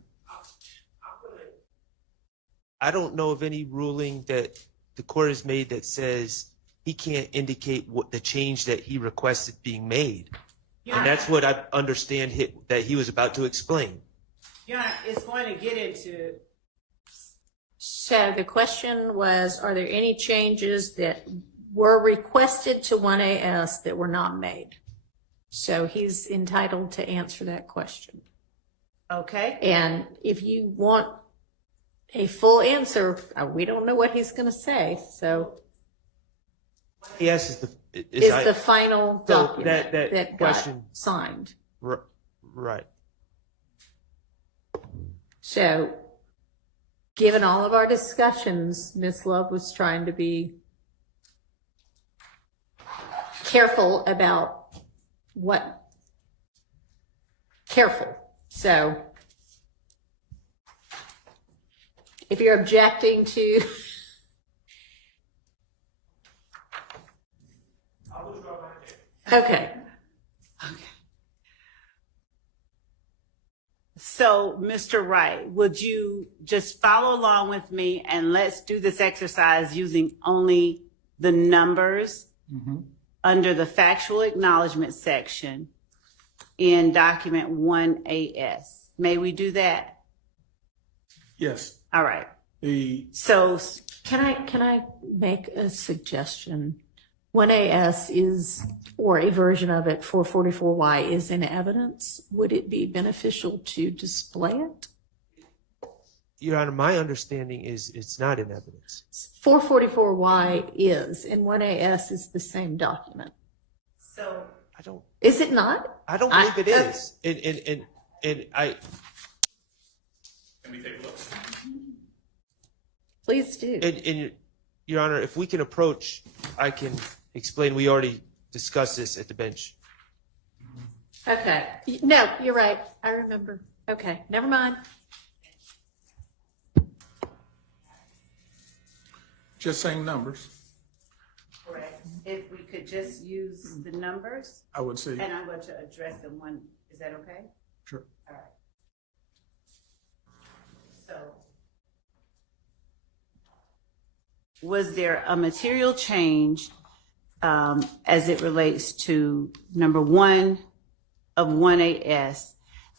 I don't know of any ruling that the court has made that says he can't indicate what the change that he requested being made. And that's what I understand that he was about to explain. Your Honor, it's going to get into. So the question was, are there any changes that were requested to 1AS that were not made? So he's entitled to answer that question. Okay. And if you want a full answer, we don't know what he's going to say. So Yes, is the final So document that that question- got signed. right. So given all of our discussions, Ms. Love was trying to be careful about careful. So if you're objecting to, okay. So, Mr. Wright, would you just follow along with me and let's do this exercise using only the numbers under the factual acknowledgement section in document 1AS. May we do that? Yes. All right. The So, Can I make a suggestion? 1AS is, or a version of it, 444Y is in evidence. Would it be beneficial to display it? Your Honor, my understanding is it's not in evidence. 444Y is, and 1AS is the same document. so I don't Is it not? believe it is. And I Please do. and Your Honor, if we can approach, I can explain. We already discussed this at the bench. Okay. No, you're right. I remember. Okay, never mind. just saying numbers, correct. If we could just use the numbers, I would say. and I'm going to address them one. Is that okay? Sure. All right. So, was there a material change as it relates to number 1 of 1AS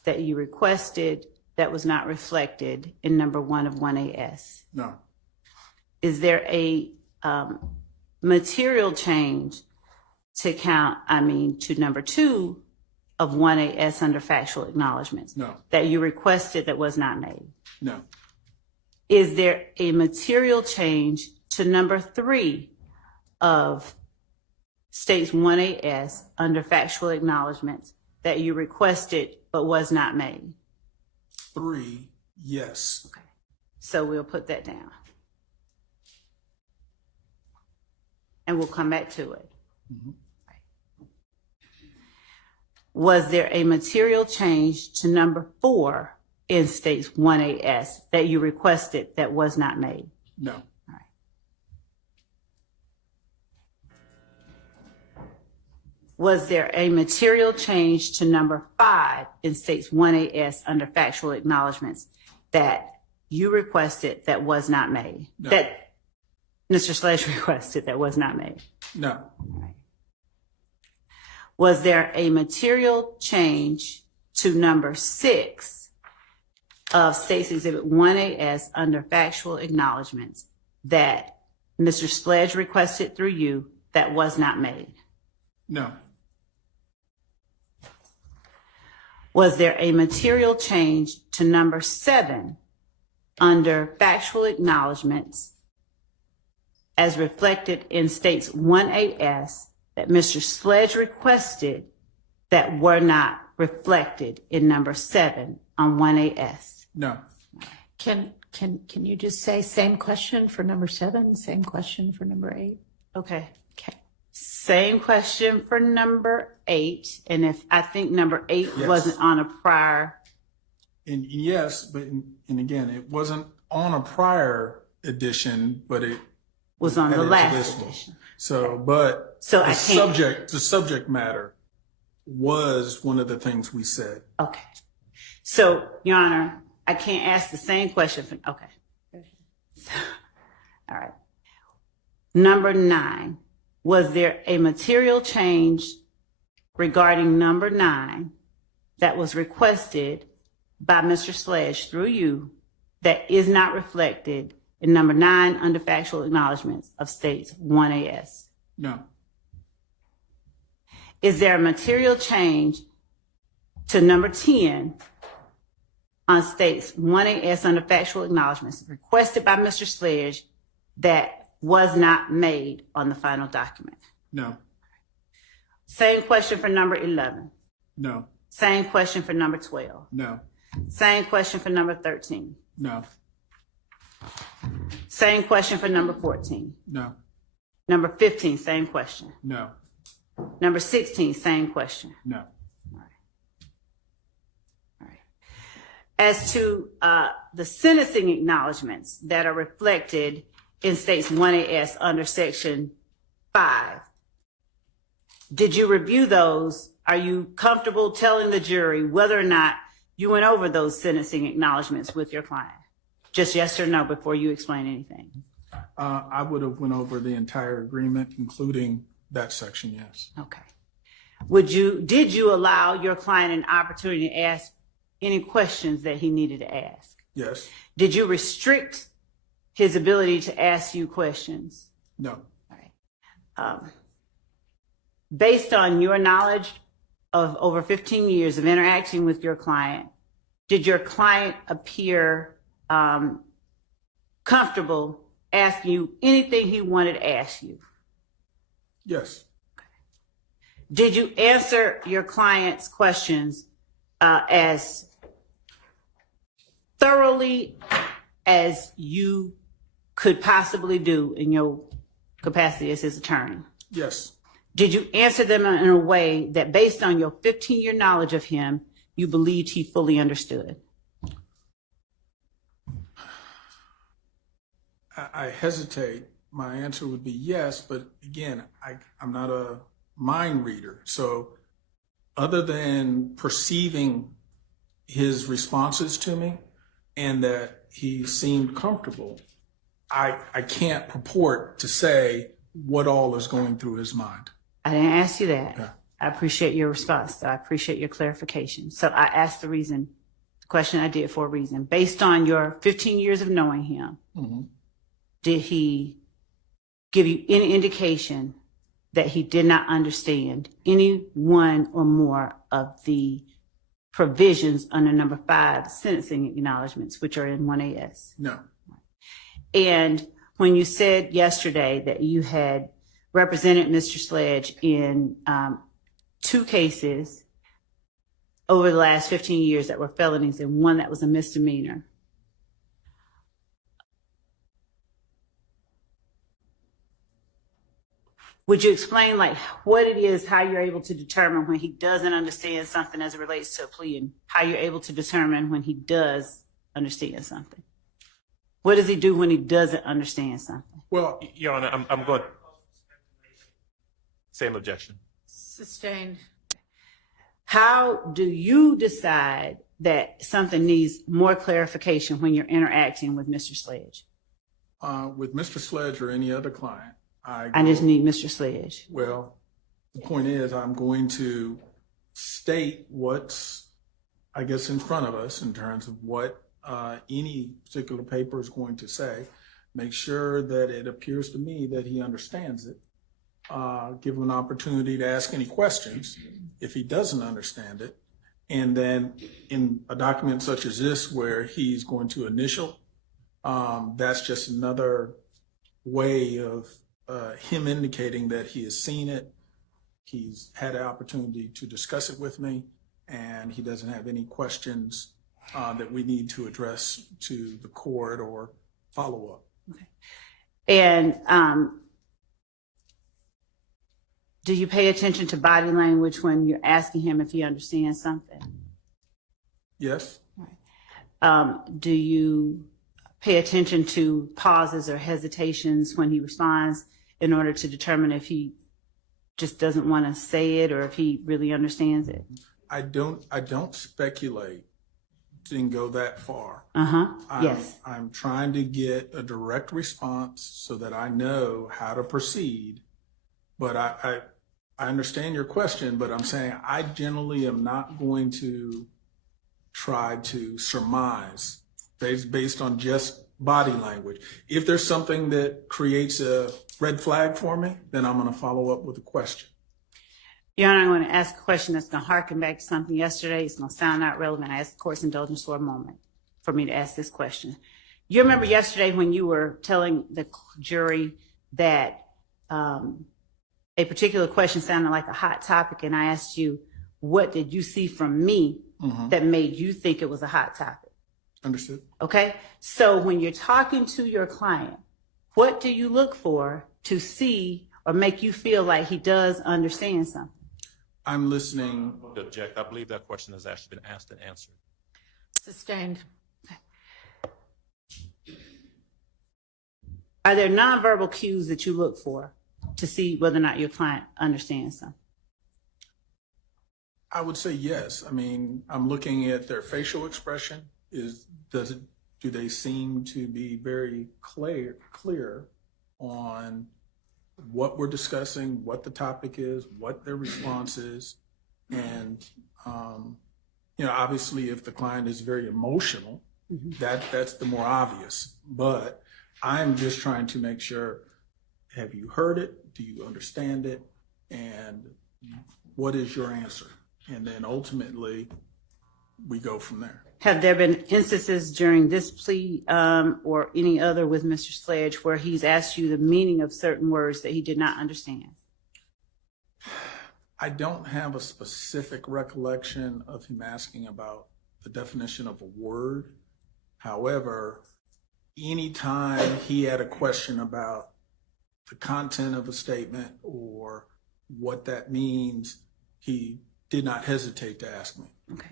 that you requested that was not reflected in number 1 of 1AS? No. Is there a material change to number 2 of 1AS under factual acknowledgments? No. That you requested that was not made? No. Is there a material change to number 3 of states 1AS under factual acknowledgments that you requested but was not made? 3, yes. Okay. So we'll put that down. And we'll come back to it. Was there a material change to number 4 in states 1AS that you requested that was not made? No. Was there a material change to number 5 in states 1AS under factual acknowledgments that you requested that was not made? No. That Mr. Sledge requested that was not made? No. Was there a material change to number 6 of states exhibit 1AS under factual acknowledgments that Mr. Sledge requested through you that was not made? No. Was there a material change to number 7 under factual acknowledgments as reflected in states 1AS that Mr. Sledge requested that were not reflected in number 7 on 1AS? No. Can you just say same question for number 7, same question for number 8? Okay. Okay. Same question for number 8. And if I think number 8 Yes. wasn't on a prior, And yes, but and again, it wasn't on a prior edition, but it was on the added to last this one. edition. So, but So the I can't- subject matter was one of the things we said. Okay. So, Your Honor, I can't ask the same question for, okay. All right. Number 9, was there a material change regarding number 9 that was requested by Mr. Sledge through you that is not reflected in number 9 under factual acknowledgments of states 1AS? No, Is there a material change to number 10 on states 1AS under factual acknowledgments requested by Mr. Sledge that was not made on the final document? no, Same question for number 11. no, Same question for number 12. no, Same question for number 13. no, Same question for number 14. no, Number 15, same question. no, Number 16, same question. no. As to the sentencing acknowledgments that are reflected in states 1AS under section 5, did you review those? Are you comfortable telling the jury whether or not you went over those sentencing acknowledgments with your client? Just yes or no before you explain anything. I would have went over the entire agreement, including that section, yes. Okay. Did you allow your client an opportunity to ask any questions that he needed to ask? Yes, Did you restrict his ability to ask you questions? no, Based on your knowledge of over 15 years of interacting with your client, did your client appear comfortable asking you anything he wanted to ask you? yes, Did you answer your client's questions as thoroughly as you could possibly do in your capacity as his attorney? yes, Did you answer them in a way that, based on your 15-year knowledge of him, you believed he fully understood? I hesitate. My answer would be yes, but again, I'm not a mind reader. So other than perceiving his responses to me and that he seemed comfortable, I can't purport to say what all is going through his mind. I didn't ask you that. Okay. I appreciate your response, though. I appreciate your clarification. So I asked the question I did for a reason. Based on your 15 years of knowing him, Mm-hmm. did he give you any indication that he did not understand any one or more of the provisions under number 5, sentencing acknowledgments, which are in 1AS? No, And when you said yesterday that you had represented Mr. Sledge in 2 cases over the last 15 years that were felonies and one that was a misdemeanor, would you explain like what it is, how you're able to determine when he doesn't understand something as it relates to a plea, and how you're able to determine when he does understand something? What does he do when he doesn't understand something? well, Your Honor, I'm going. Same objection. Sustained. How do you decide that something needs more clarification when you're interacting with Mr. Sledge? with Mr. Sledge or any other client, I just need Mr. Sledge. well, the point is, I'm going to state what's, I guess, in front of us in terms of what any particular paper is going to say. Make sure that it appears to me that he understands it. Give him an opportunity to ask any questions if he doesn't understand it. And then in a document such as this, where he's going to initial, that's just another way of him indicating that he has seen it. He's had an opportunity to discuss it with me, and he doesn't have any questions that we need to address to the court or follow up. And do you pay attention to body language when you're asking him if he understands something? Yes, Do you pay attention to pauses or hesitations when he responds in order to determine if he just doesn't want to say it or if he really understands it? I don't speculate. Didn't go that far. Yes. I'm trying to get a direct response so that I know how to proceed. But I understand your question, but I'm saying I generally am not going to try to surmise based on just body language. If there's something that creates a red flag for me, then I'm going to follow up with a question. Your Honor, I'm going to ask a question that's going to harken back to something yesterday. It's going to sound not relevant. I ask the court's indulgence for a moment for me to ask this question. You remember yesterday when you were telling the jury that a particular question sounded like a hot topic, and I asked you, what did you see from me that made you think it was a hot topic? Understood. Okay? So when you're talking to your client, what do you look for to see or make you feel like he does understand something? I'm listening. To object, I believe that question has actually been asked and answered. Sustained. Are there nonverbal cues that you look for to see whether or not your client understands something? I would say yes. I mean, I'm looking at their facial expression. Do they seem to be very clear on what we're discussing, what the topic is, what their response is? And, obviously if the client is very emotional, that's the more obvious. But I'm just trying to make sure, have you heard it? Do you understand it? And what is your answer? And then ultimately we go from there. Have there been instances during this plea or any other with Mr. Sledge where he's asked you the meaning of certain words that he did not understand? I don't have a specific recollection of him asking about the definition of a word. However, anytime he had a question about the content of a statement or what that means, he did not hesitate to ask me. Okay.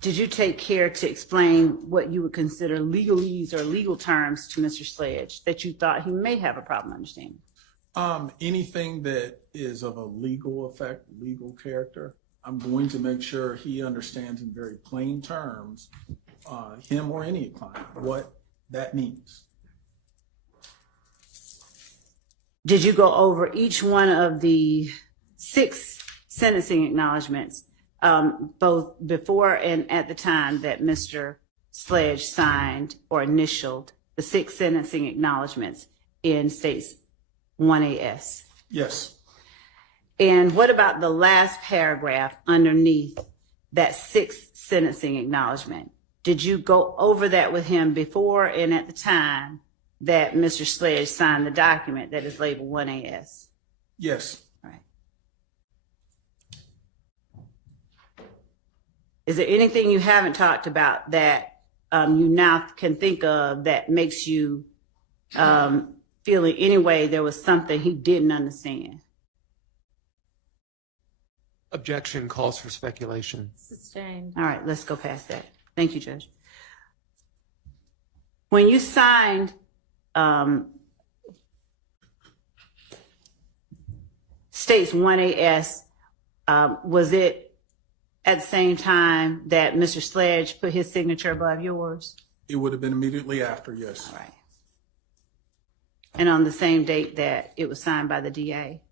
Did you take care to explain what you would consider legalese or legal terms to Mr. Sledge that you thought he may have a problem understanding? Anything that is of a legal effect, legal character, I'm going to make sure he understands in very plain terms, him or any client, what that means. Did you go over each one of the 6 sentencing acknowledgments, both before and at the time that Mr. Sledge signed or initialed the 6 sentencing acknowledgments in States 1AS? Yes. And what about the last paragraph underneath that 6th sentencing acknowledgement? Did you go over that with him before and at the time that Mr. Sledge signed the document that is labeled 1AS? Yes. All right. Is there anything you haven't talked about that you now can think of that makes you feel in any way there was something he didn't understand? Objection calls for speculation. Sustained. All right, let's go past that. Thank you, Judge. When you signed States 1AS, was it at the same time that Mr. Sledge put his signature above yours? It would have been immediately after, yes. All right. And on the same date that it was signed by the DA?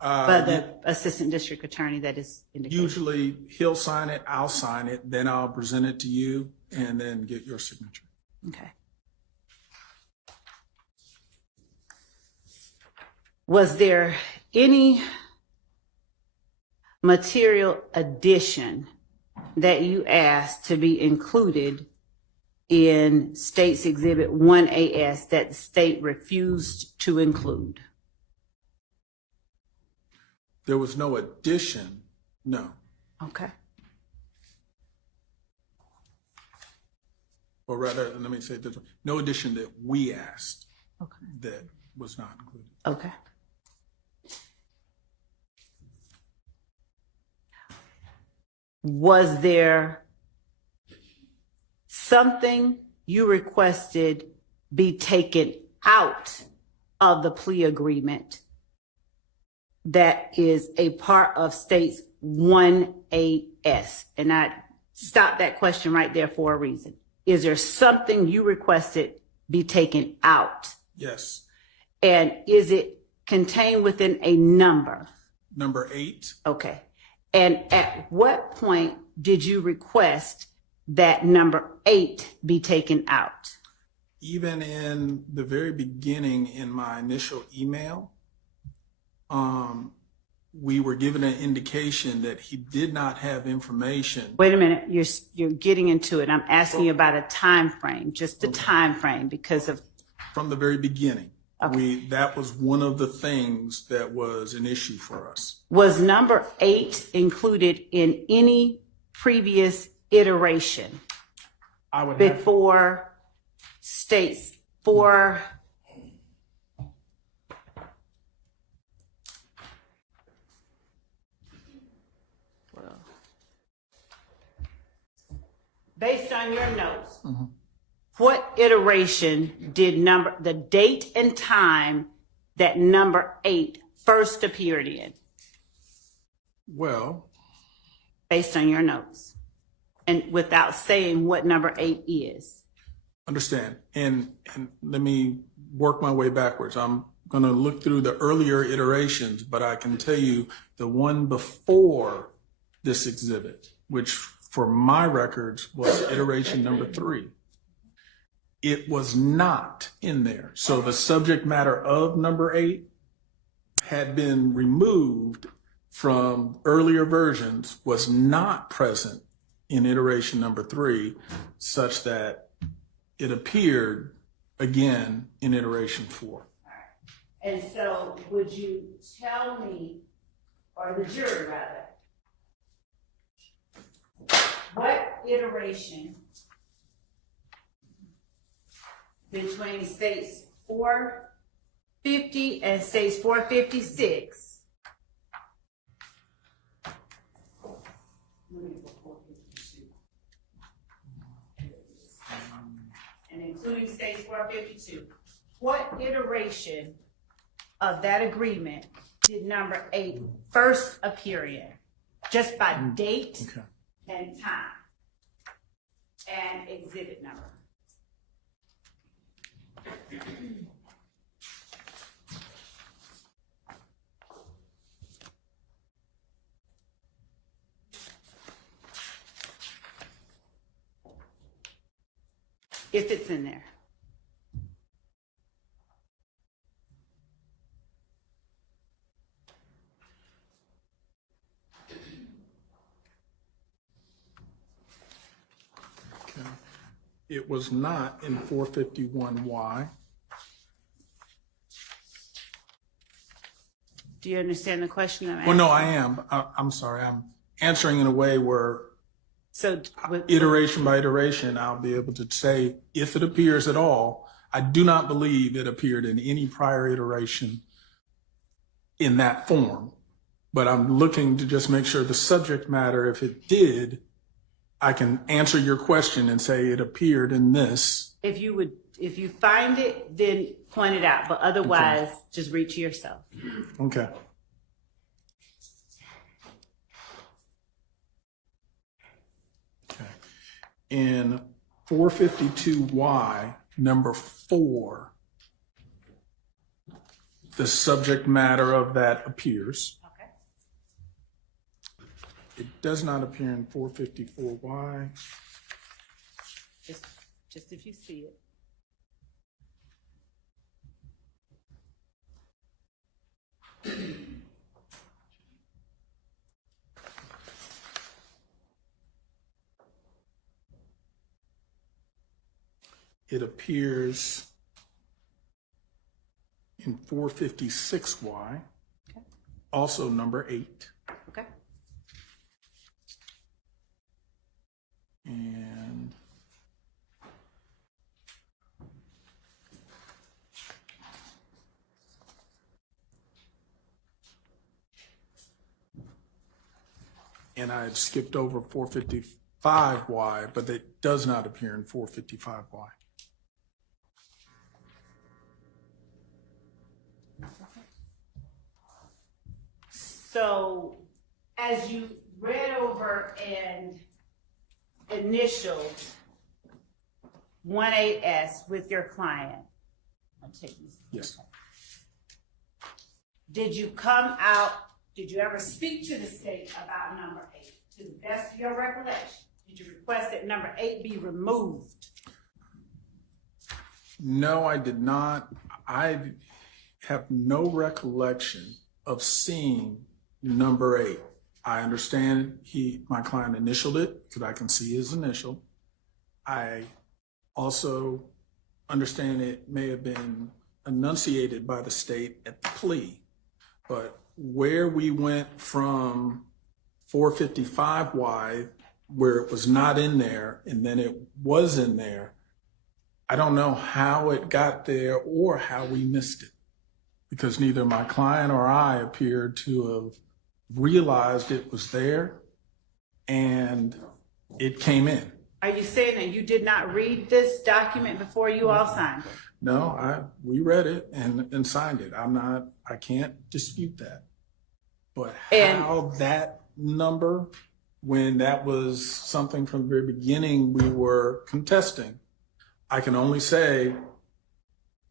By the assistant district attorney that is indicated? Usually he'll sign it, I'll sign it, then I'll present it to you and then get your signature. Okay. Was there any material addition that you asked to be included in State's Exhibit 1AS that the state refused to include? There was no addition, no. Okay. or rather, let me say it this way, no addition that we asked Okay. that was not included. Okay. Was there something you requested be taken out of the plea agreement that is a part of states 1AS? And I stopped that question right there for a reason. Is there something you requested be taken out? Yes. And is it contained within a number? Number 8, Okay. And at what point did you request that number 8 be taken out? even in the very beginning in my initial email, we were given an indication that he did not have information. Wait a minute, you're getting into it. I'm asking you about a time frame, just a time frame, because of From the very beginning. Okay. That was one of the things that was an issue for us. was number 8 included in any previous iteration I would have, before states 4? Based on your notes, what iteration did the date and time that number 8 first appeared in, well, based on your notes, and without saying what number 8 is? understand. And let me work my way backwards. I'm going to look through the earlier iterations, but I can tell you the one before this exhibit, which for my records was iteration number 3. It was not in there. So the subject matter of number 8 had been removed from earlier versions, was not present in iteration number 3, such that it appeared again in iteration 4. And so would you tell me, or the jury rather, what iteration between states 450 and states 456 and including states 452, what iteration of that agreement did number 8 first appear in, just by date Okay. and time and exhibit number? If it's in there. Okay. It was not in 451Y. Do you understand the question I'm asking? Well, no, I am. I'm sorry. I'm answering in a way where So iteration by iteration, I'll be able to say if it appears at all. I do not believe it appeared in any prior iteration in that form, but I'm looking to just make sure the subject matter, if it did, I can answer your question and say it appeared in this. if you find it, then point it out, but otherwise, just read to yourself. Okay. Okay. In 452Y, number 4, the subject matter of that appears. Okay. It does not appear in 454Y. Just if you see it. It appears in 456Y, Okay. also number 8. Okay. And and I had skipped over 455Y, but it does not appear in 455Y. So as you read over and initialed 18S with your client, I'll take these. Yes. Did you ever speak to the state about number 8? To the best of your recollection, did you request that number 8 be removed? No, I did not. I have no recollection of seeing number 8. I understand my client initialed it because I can see his initial. I also understand it may have been enunciated by the state at the plea, but where we went from 455Y, where it was not in there and then it was in there, I don't know how it got there or how we missed it, because neither my client or I appeared to have realized it was there and it came in. Are you saying that you did not read this document before you all signed it? No, we read it and signed it. I can't dispute that. But how that number, when that was something from the very beginning we were contesting, I can only say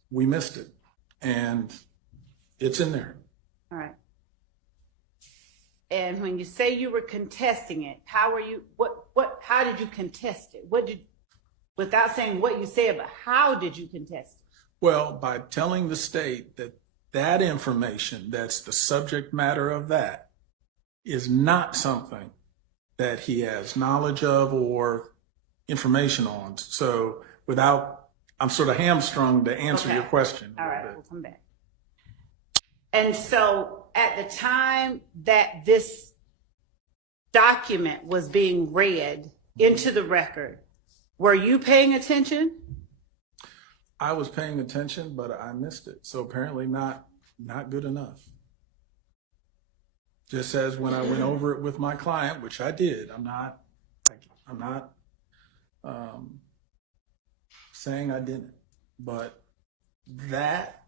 we missed it and it's in there. All right. And when you say you were contesting it, how did you contest it? Without saying what you said, but how did you contest it? Well, by telling the state that information, that's the subject matter of that, is not something that he has knowledge of or information on. So I'm sort of hamstrung to answer your question. All right, we'll come back. And so at the time that this document was being read into the record, were you paying attention? I was paying attention, but I missed it. So apparently not good enough. Just as when I went over it with my client, which I did, I'm not saying I didn't, but that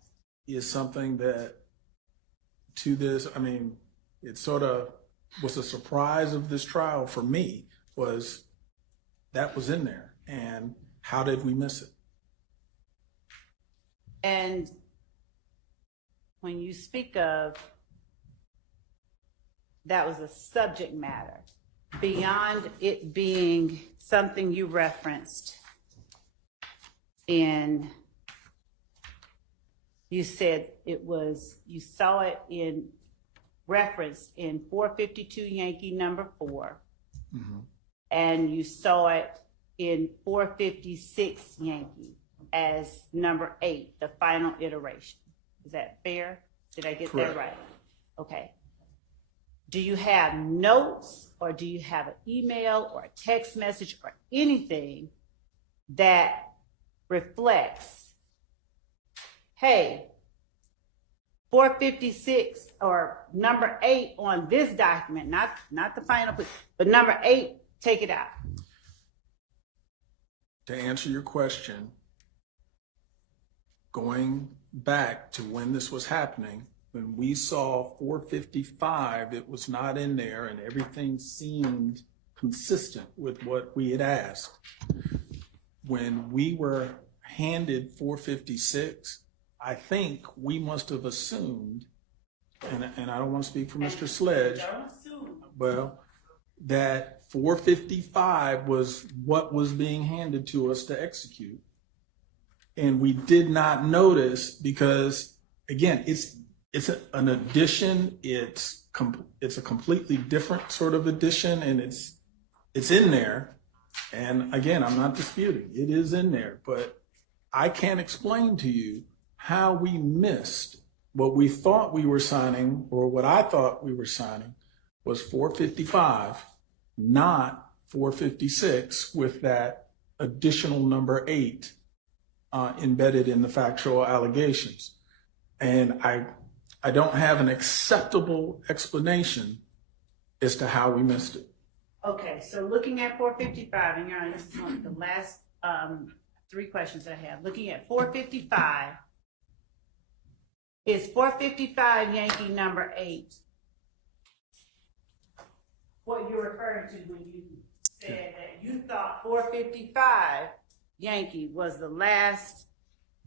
is something that it sort of was a surprise of this trial for me, was that was in there. And how did we miss it? And when you speak of that was a subject matter, beyond it being something you referenced in, you said you saw it referenced in 452 Yankee number 4, and you saw it in 456 Yankee as number 8, the final iteration. Is that fair? Did I get Correct. that right? Okay. Do you have notes, or do you have an email or a text message or anything that reflects, hey, 456 or number 8 on this document, not the final, but number 8, take it out? To answer your question, going back to when this was happening, when we saw 455, it was not in there and everything seemed consistent with what we had asked. When we were handed 456, I think we must have assumed, and I don't want to speak for Mr. Sledge, well, that 455 was what was being handed to us to execute. And we did not notice because, again, it's an addition. It's a completely different sort of addition, and it's in there. And again, I'm not disputing it is in there, but I can't explain to you how we missed what we thought we were signing, or what I thought we were signing was 455, not 456, with that additional number 8 embedded in the factual allegations. And I don't have an acceptable explanation as to how we missed it. Okay, so looking at 455, and Your Honor, this is one of the last 3 questions that I have. Looking at 455, is 455 Yankee number 8 what you're referring to when you said that you thought 455 Yankee was the last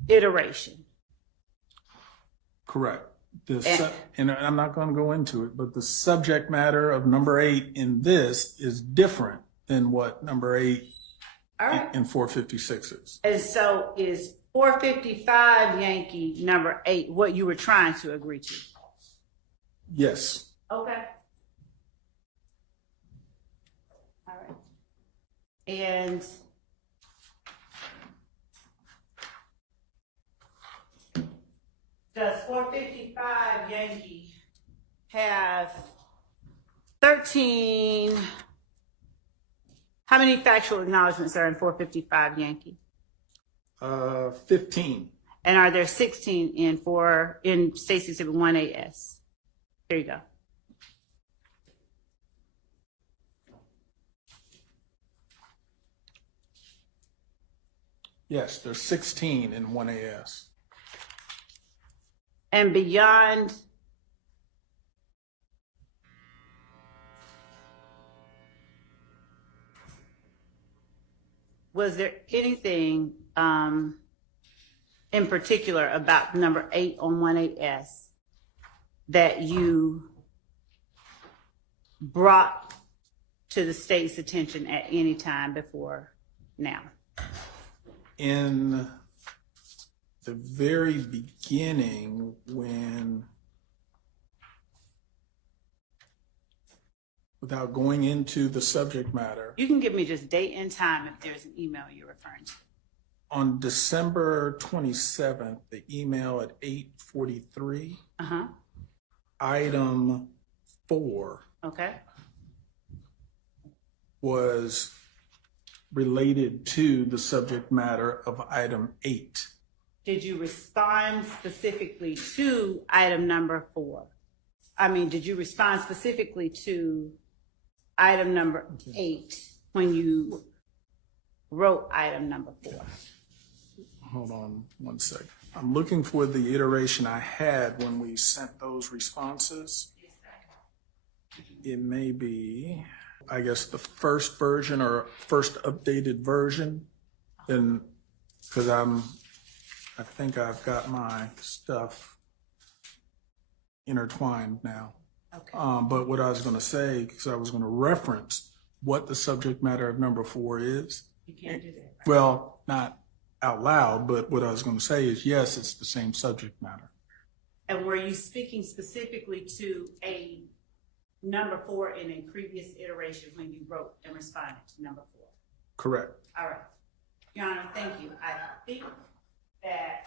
iteration? Correct. And I'm not going to go into it, but the subject matter of number 8 in this is different than what number 8 in 456 is. And so is 455 Yankee number 8 what you were trying to agree to? Yes. Okay. All right. And does 455 Yankee have 13? How many factual acknowledgments are in 455 Yankee? 15. And are there 16 in State's Exhibit 1AS? Here you go. Yes, there's 16 in 1AS. And beyond was there anything in particular about number 8 on 1AS that you brought to the state's attention at any time before now? In the very beginning, without going into the subject matter, You can give me just date and time if there's an email you're referring to. on December 27th, the email at 8:43, item 4 Okay. was related to the subject matter of item 8. Did you respond specifically to item number 4? I mean, did you respond specifically to item number 8 when you wrote item number 4? Hold on one second. I'm looking for the iteration I had when we sent those responses. It may be, I guess, the first version or first updated version. Then, because I think I've got my stuff intertwined now. Okay. But what I was going to say, because I was going to reference what the subject matter of number 4 is. You can't do that. Right? Well, not out loud, but what I was going to say is, yes, it's the same subject matter. And were you speaking specifically to a number 4 in a previous iteration when you wrote and responded to number 4? Correct. All right. Your Honor, thank you. I think that